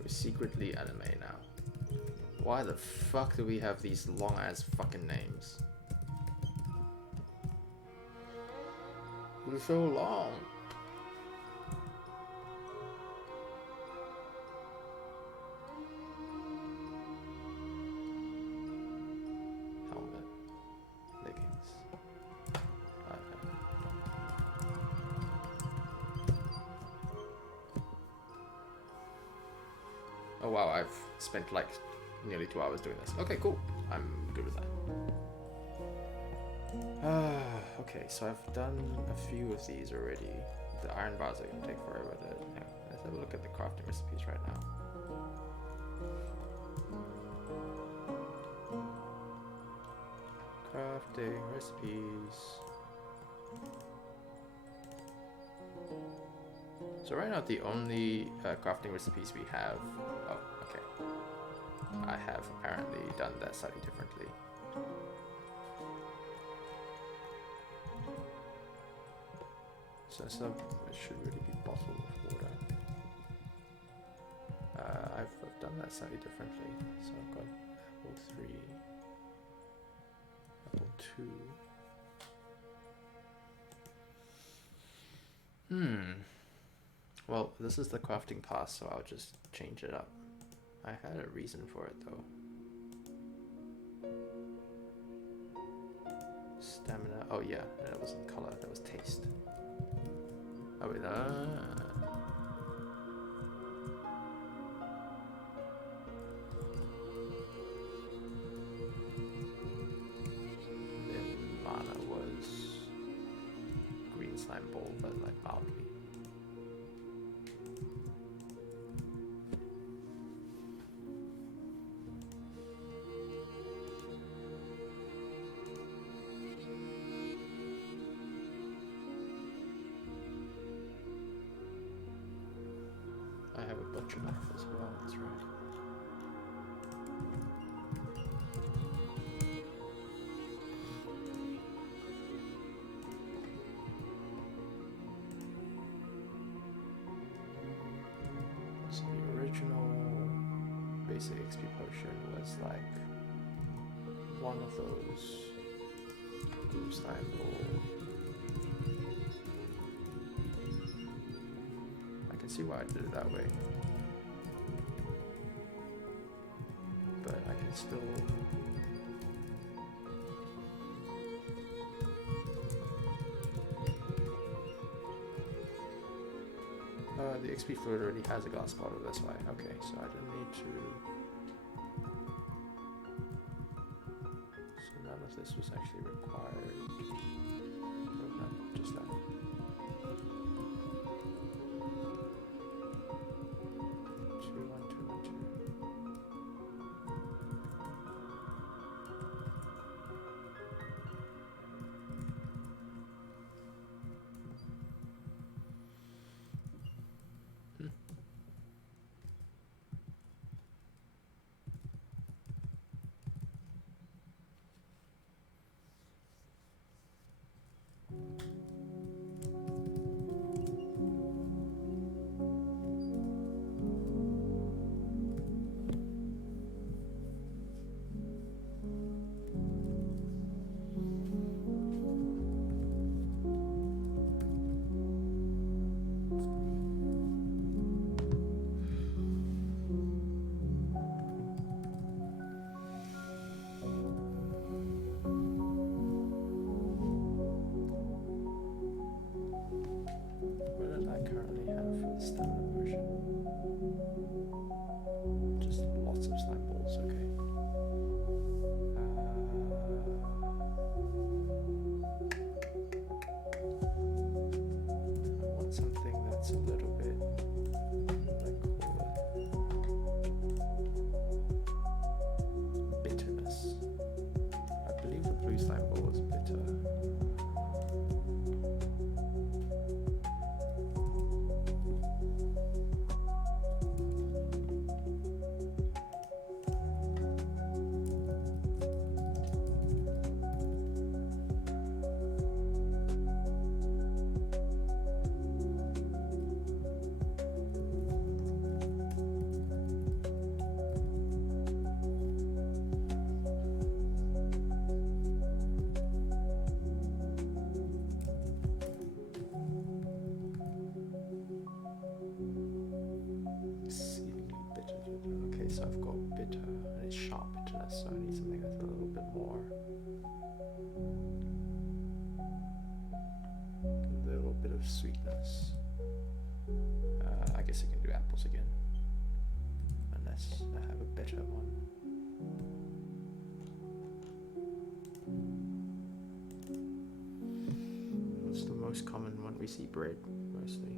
We're secretly anime now. Why the fuck do we have these long ass fucking names? They're so long. Helmet. Leggings. Okay. Oh wow, I've spent like nearly 2 hours doing this. Okay, cool. I'm good with that. Okay, so I've done a few of these already. The iron bars are gonna take forever. Let's have a look at the crafting recipes right now. Crafting recipes. So right now the only crafting recipes we have. Oh, okay. I have apparently done that slightly differently. So it should really be bottled with water. I've done that slightly differently. So I've got apple 3, apple 2. Well, this is the crafting pass, so I'll just change it up. I had a reason for it though. Stamina. Oh yeah, that wasn't color, that was taste. Oh wait, then mana was green slime ball, but like mildly. I have a butcher knife as well, that's right. So the original basic XP potion was like one of those blue slime ball. I can see why I did it that way, but I can still the XP fluid already has a glass bottle, that's why. Okay, so I don't need to. So none of this was actually required. Oh, no, just that. so I've got bitter, and it's sharp bitterness, so I need something that's a little bit more. A little bit of sweetness. I guess I can do apples again, unless I have a better one. What's the most common one? We see bread, mostly.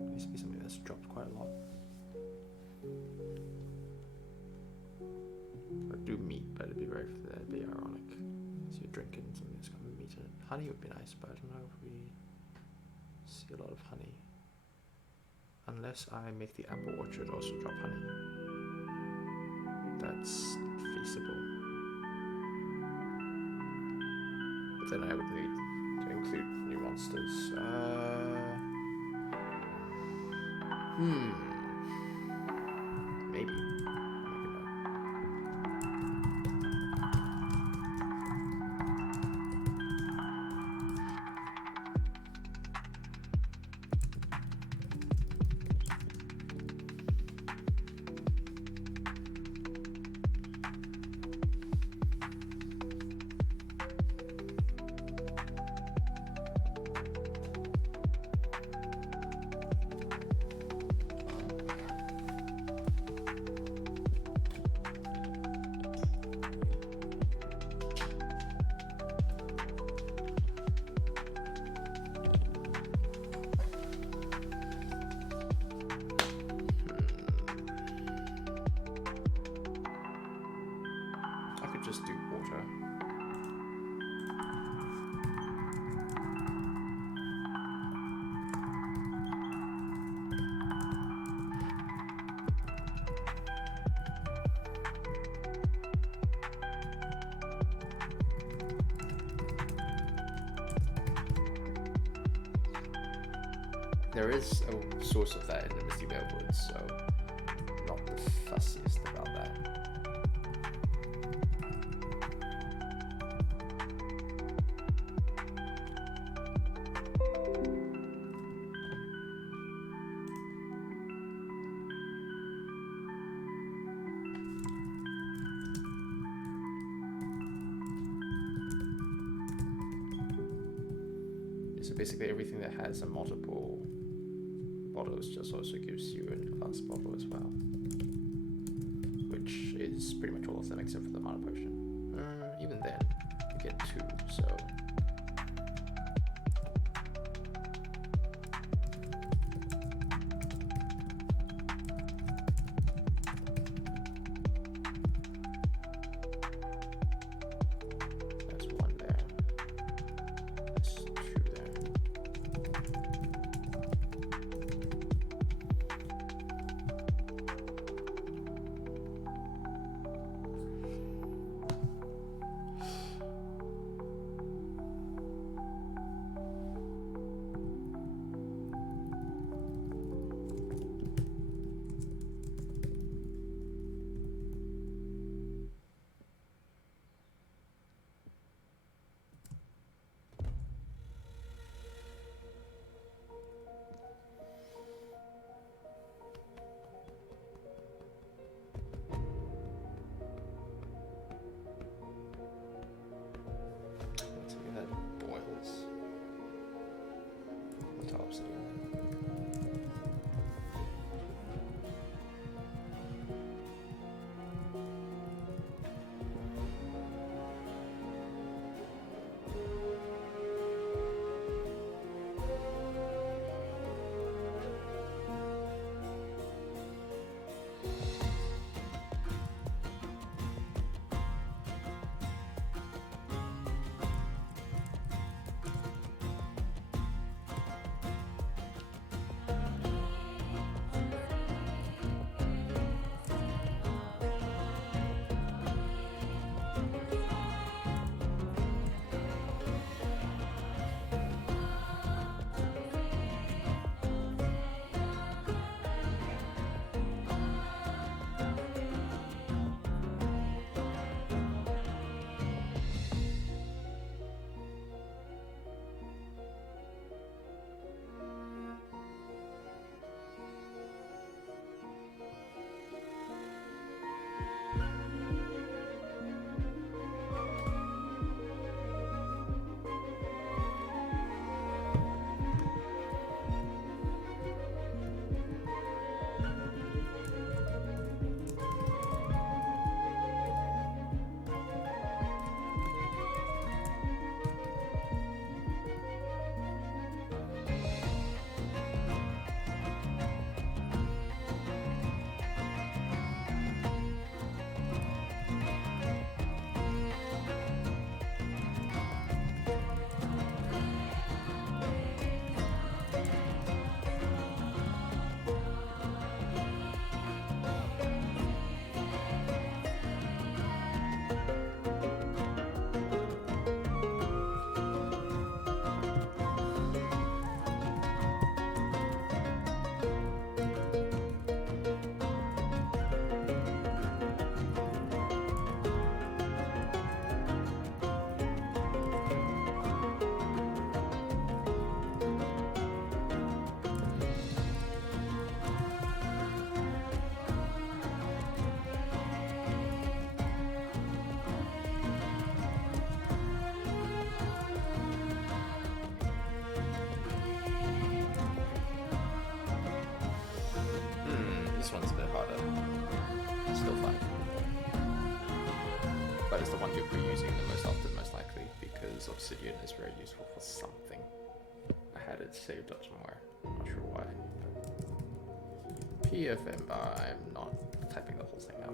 Needs to be something that's dropped quite a lot. I'd do meat, but that'd be ironic. So you're drinking something that's got meat in it. Honey would be nice, but I don't know if we see a lot of honey. Unless I make the apple orchard also drop honey. That's feasible. But then I would need to include new monsters. Maybe. Just do water. There is a source of that in the Misty Vale Woods, so I'm not the fussiest about that. So basically everything that has a multiple bottles just also gives you a glass bottle as well, which is pretty much all of them except for the mana potion. Even then, you get 2, so... That's 1 there. That's 2 there. but it's the one you'll be using the most often, most likely, because obsidian is very useful for something. I had it saved up somewhere, I'm not sure why. PFM, I'm not typing the whole thing out.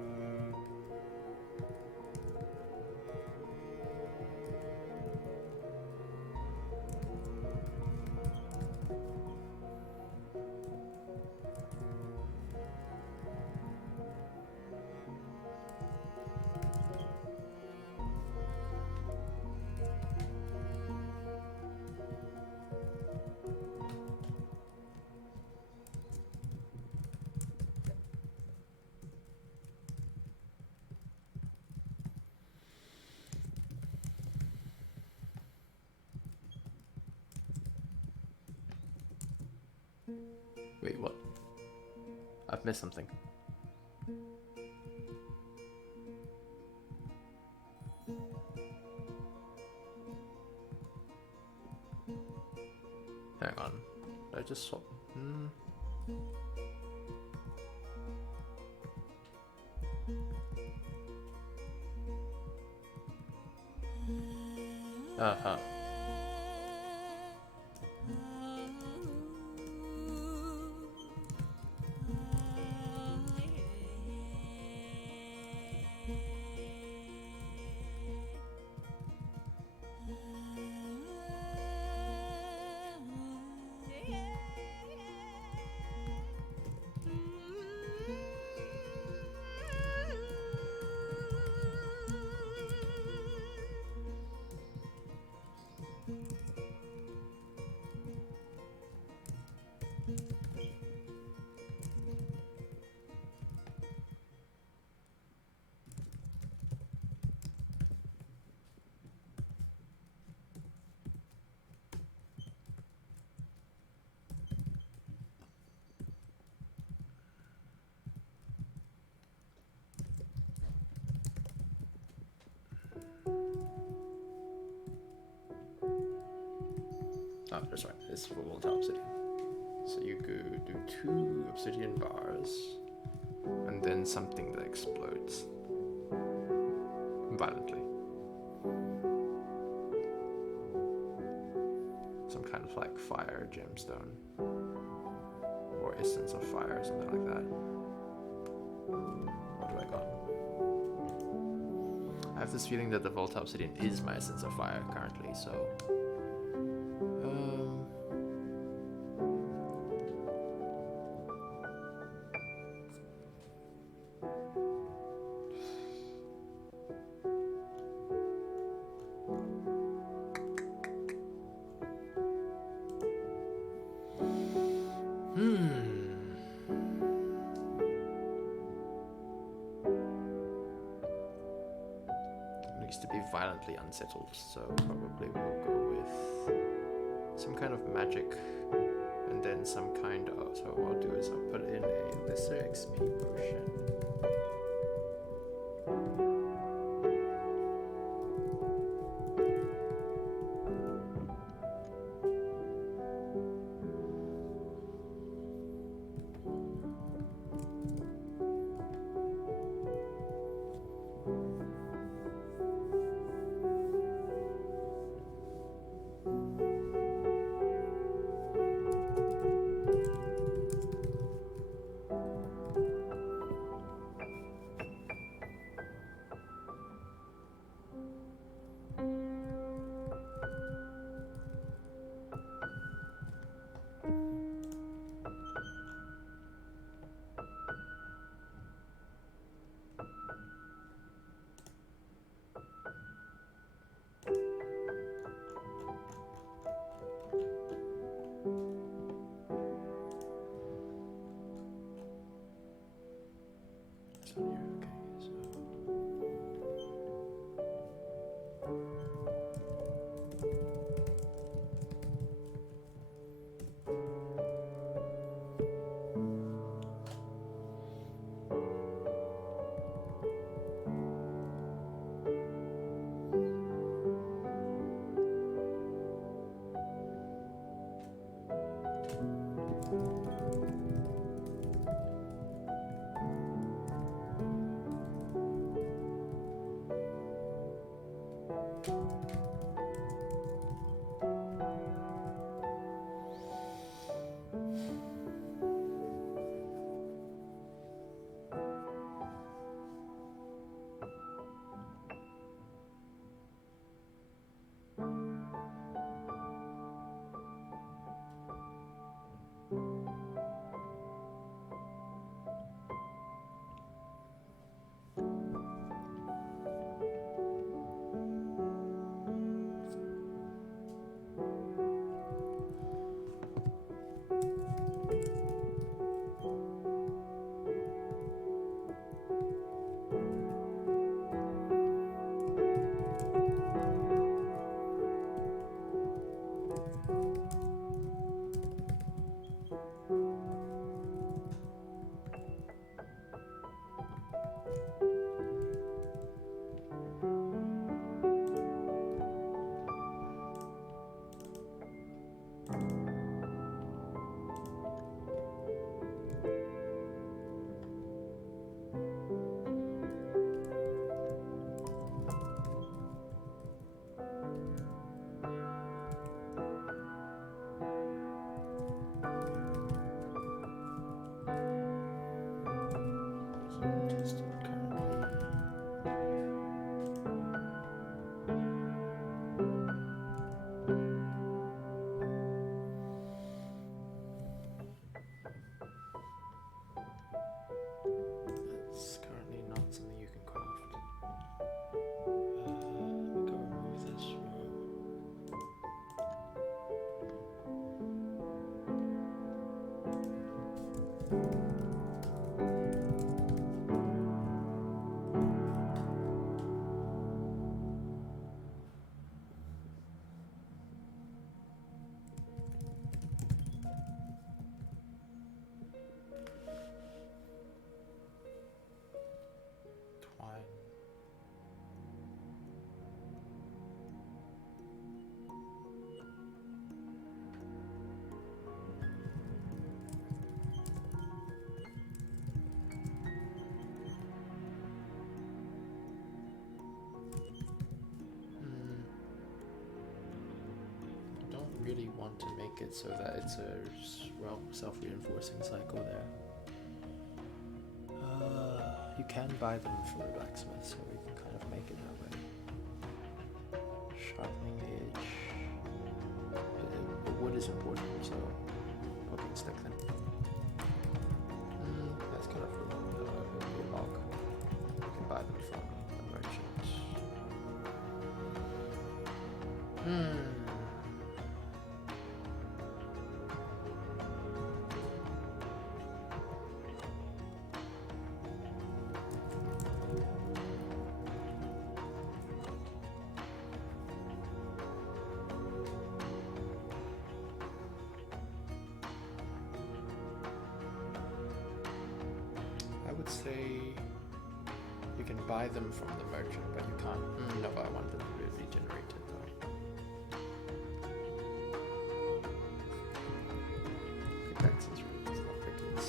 Wait, what? I've missed something. Hang on. Did I just swap? Uh-huh. Oh, that's right. This is for volatile obsidian. So you could do 2 obsidian bars, and then something that explodes violently. Some kind of like fire gemstone, or essence of fire, or something like that. What do I got? I have this feeling that the volatile obsidian is my essence of fire currently, so. Needs to be violently unsettled, so probably we'll go with some kind of magic, and then some kind of. So what I'll do is I'll put in a lesser XP potion. really want to make it so that it's a self-reinforcing cycle there. You can buy them from the blacksmith, so we can kind of make it that way. Sharpening the edge. The wood is important, so okay, stick then. That's kind of a log. You can buy them from the merchant. I would say you can buy them from the merchant, but you can't. No, I want them to be regenerated though. Pickaxe is really just not pickaxe.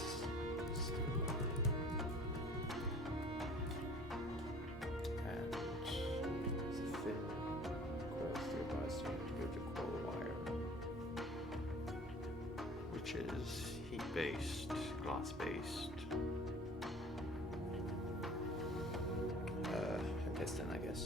And there's a thin coil steel bar, so you have to go to coil wire, which is heat-based, glass-based. Piston, I guess.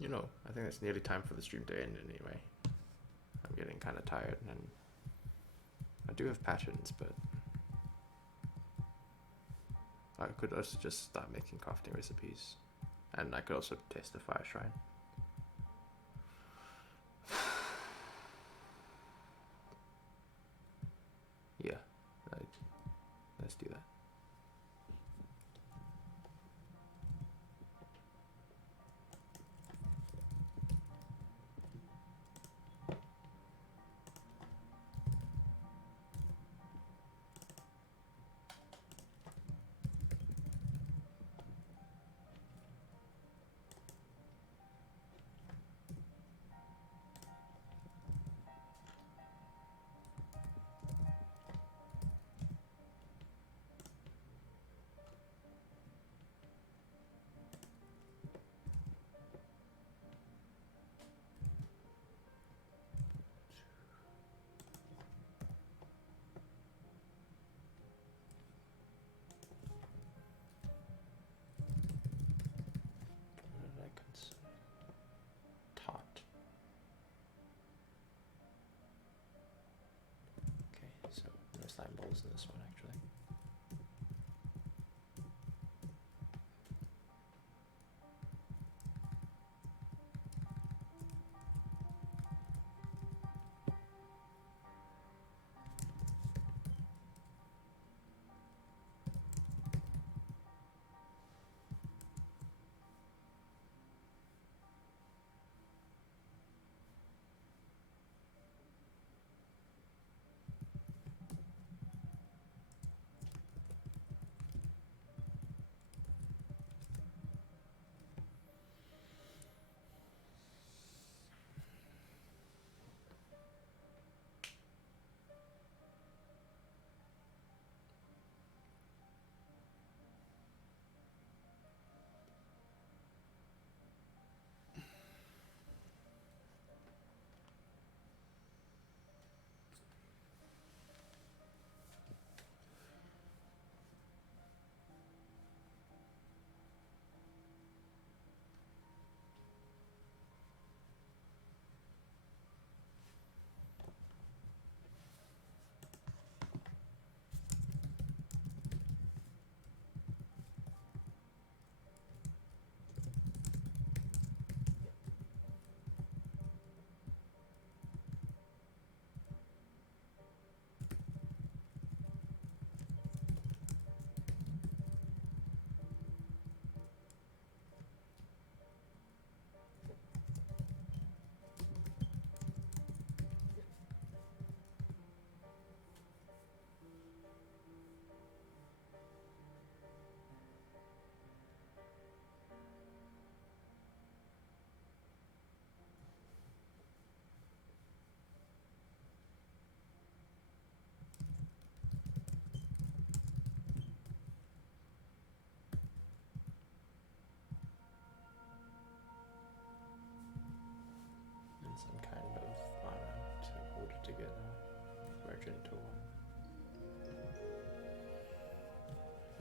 You know, I think it's nearly time for the stream to end anyway. I'm getting kind of tired, and I do have patterns, but I could also just start making crafting recipes, and I could also test the fire shrine. Yeah, let's do that. Slime balls in this one actually.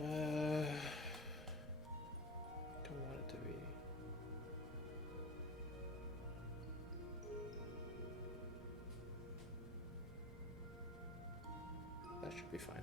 Don't want it to be. That should be fine.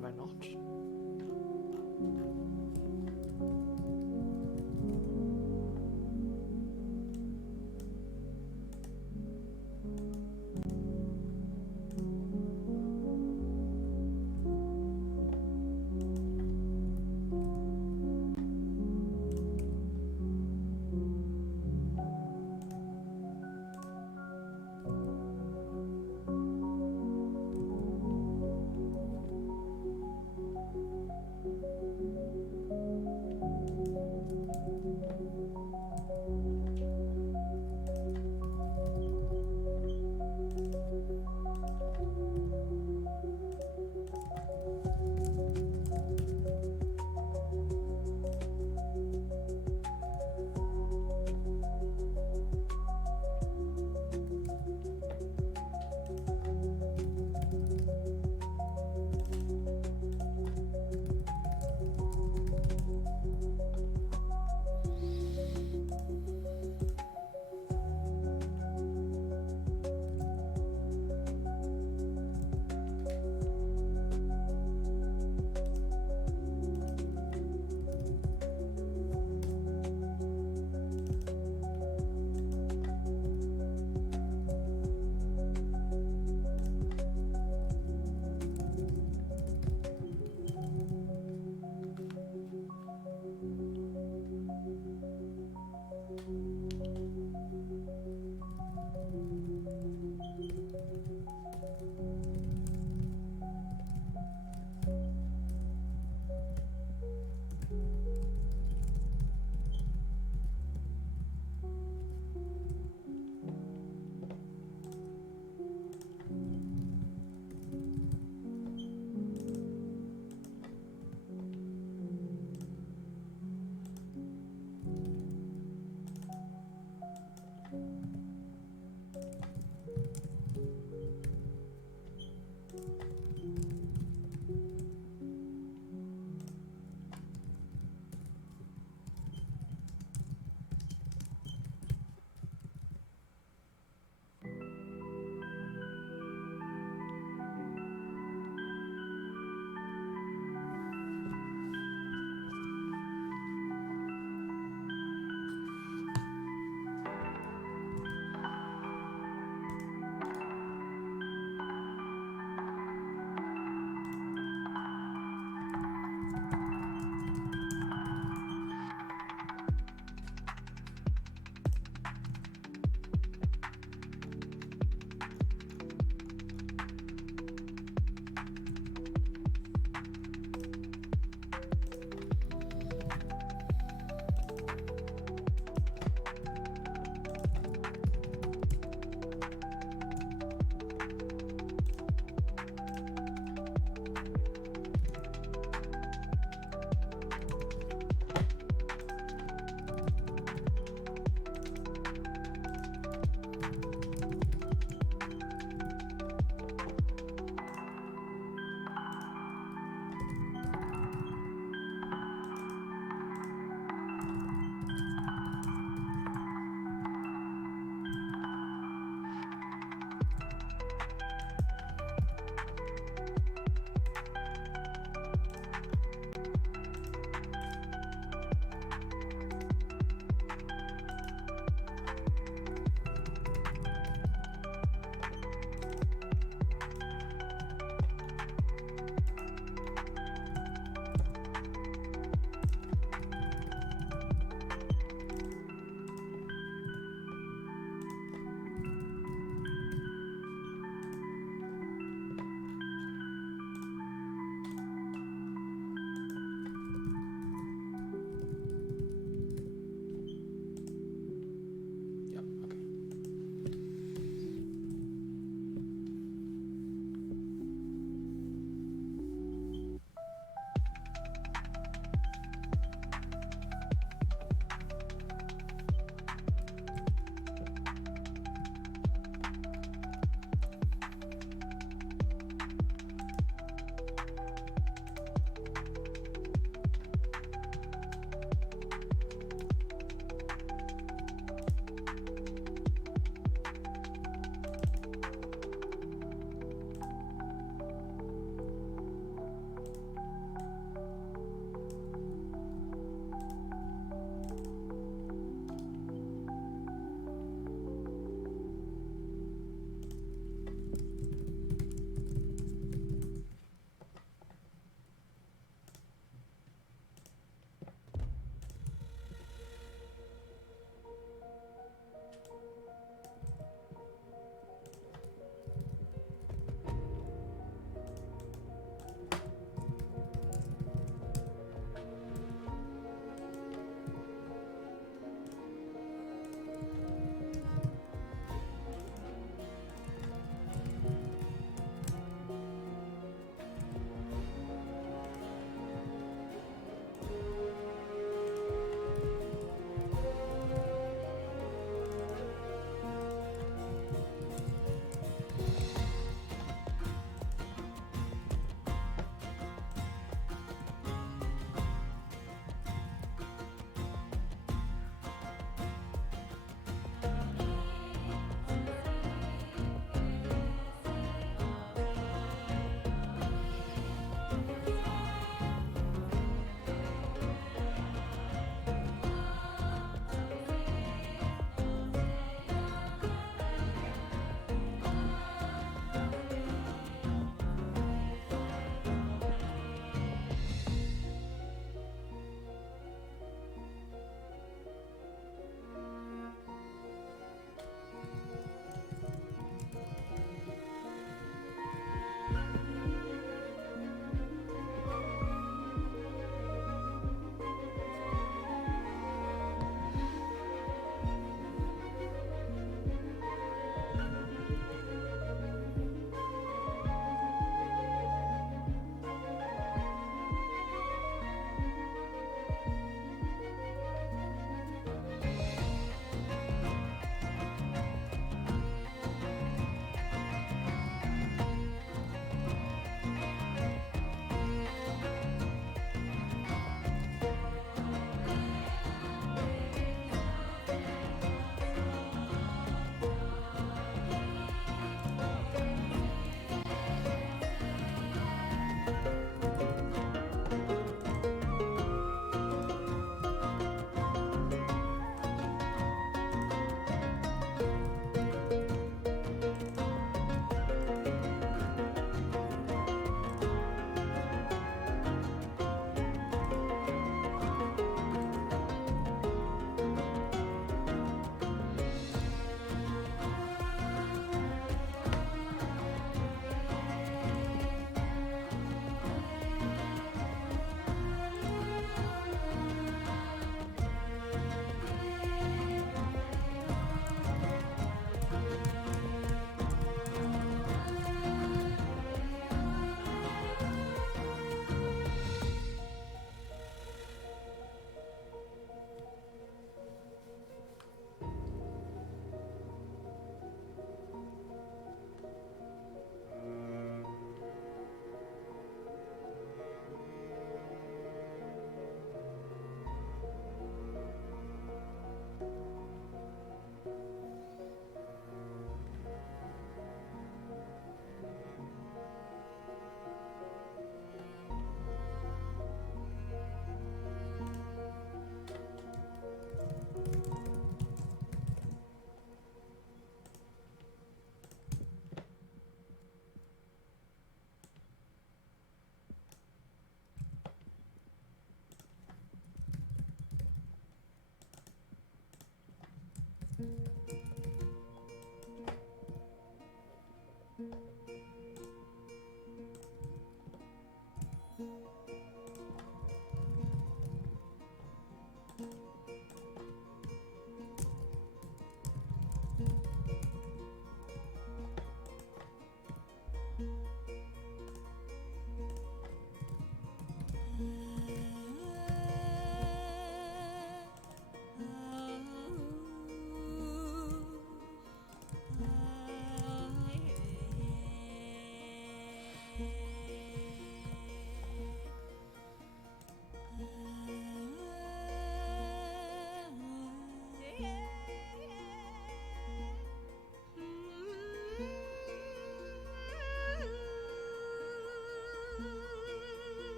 Have I not?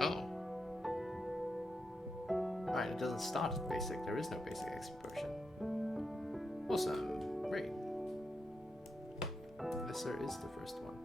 Oh. Right, it doesn't start at basic. There is no basic XP potion. Awesome. Great. This there is the first one.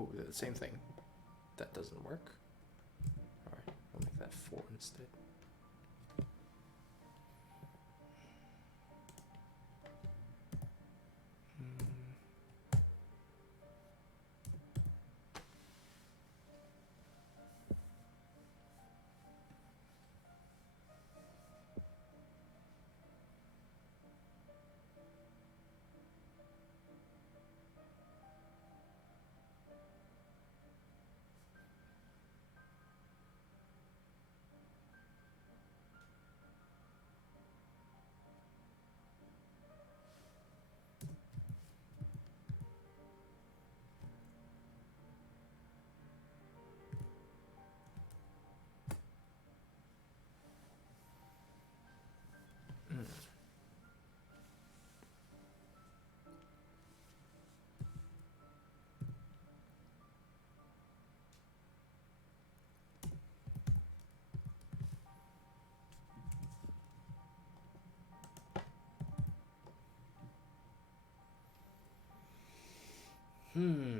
Oh, the same thing. That doesn't work. Alright, I'll make that 4 instead. Hmm.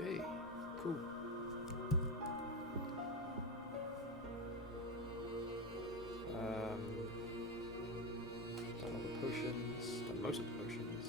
Okay, cool. Done all the potions, done most of the potions.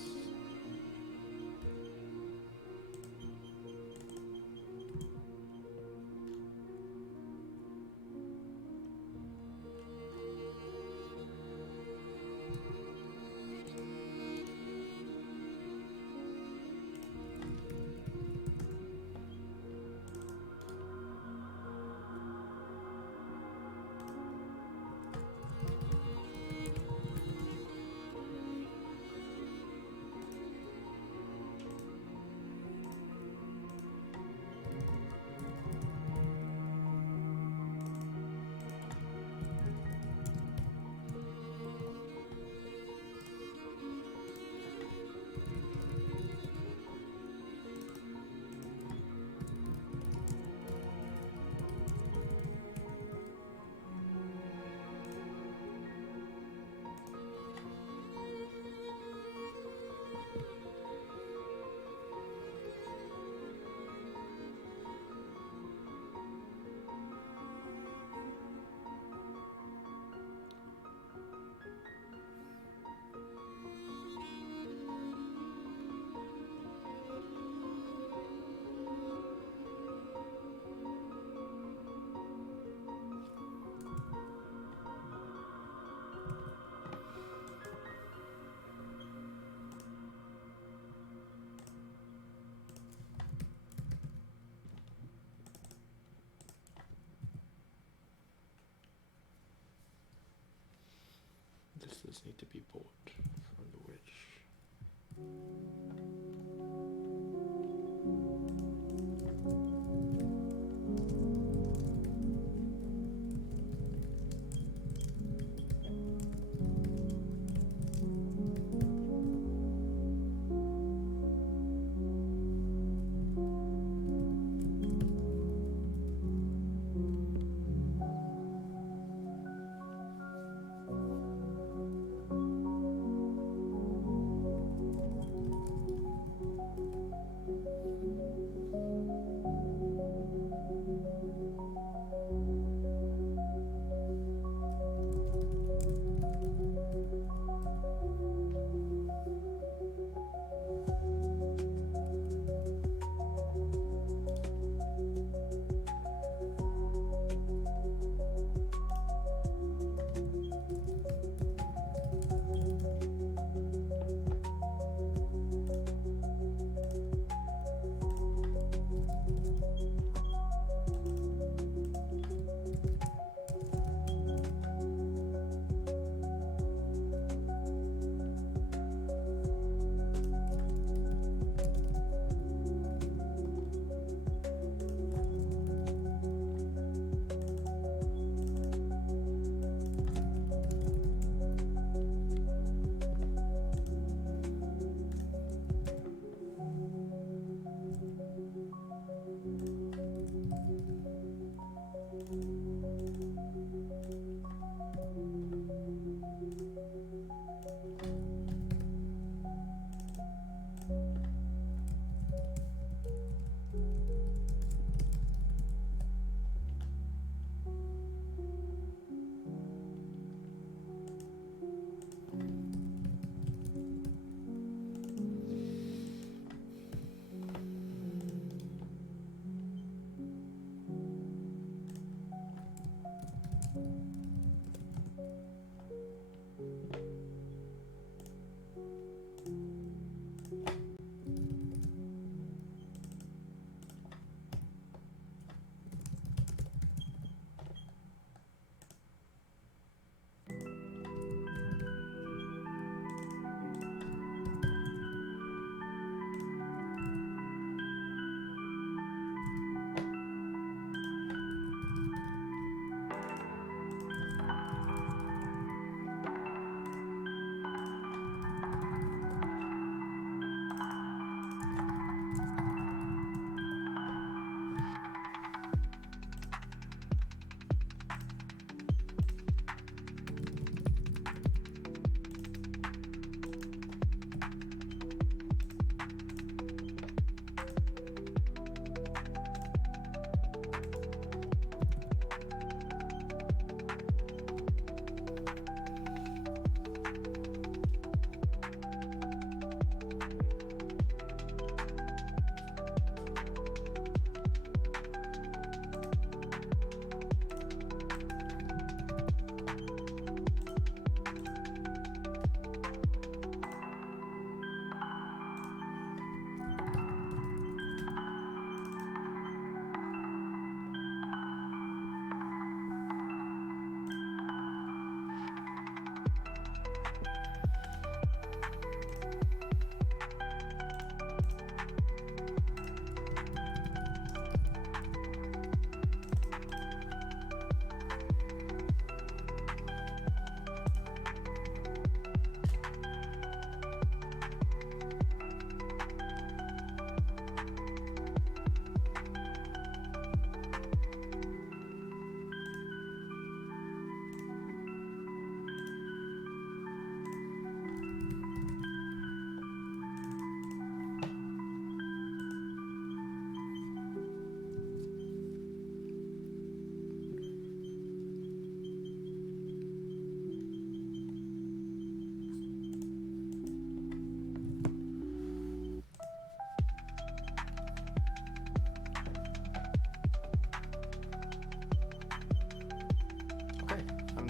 This does need to be bought from the witch.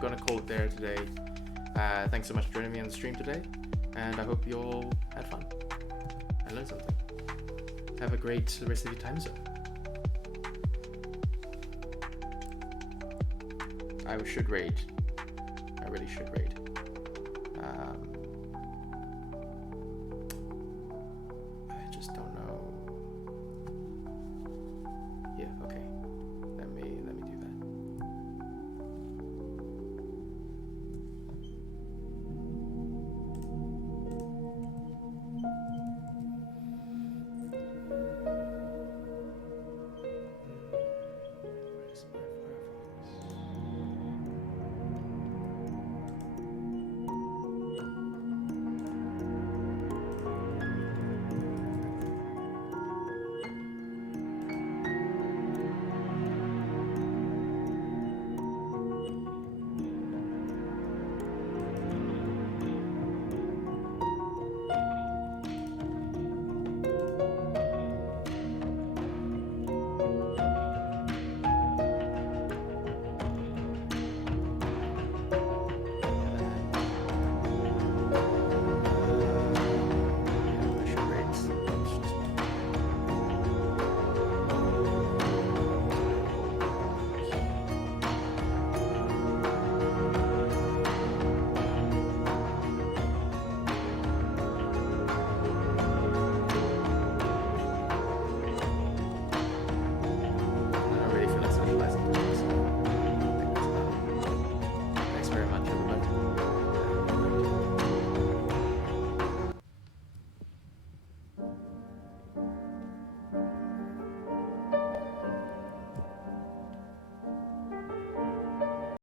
gonna call it there today. Thanks so much for joining me on the stream today, and I hope you all had fun and learned something. Have a great rest of your time zone. I should raid. I really should raid. I just don't know. Yeah, okay.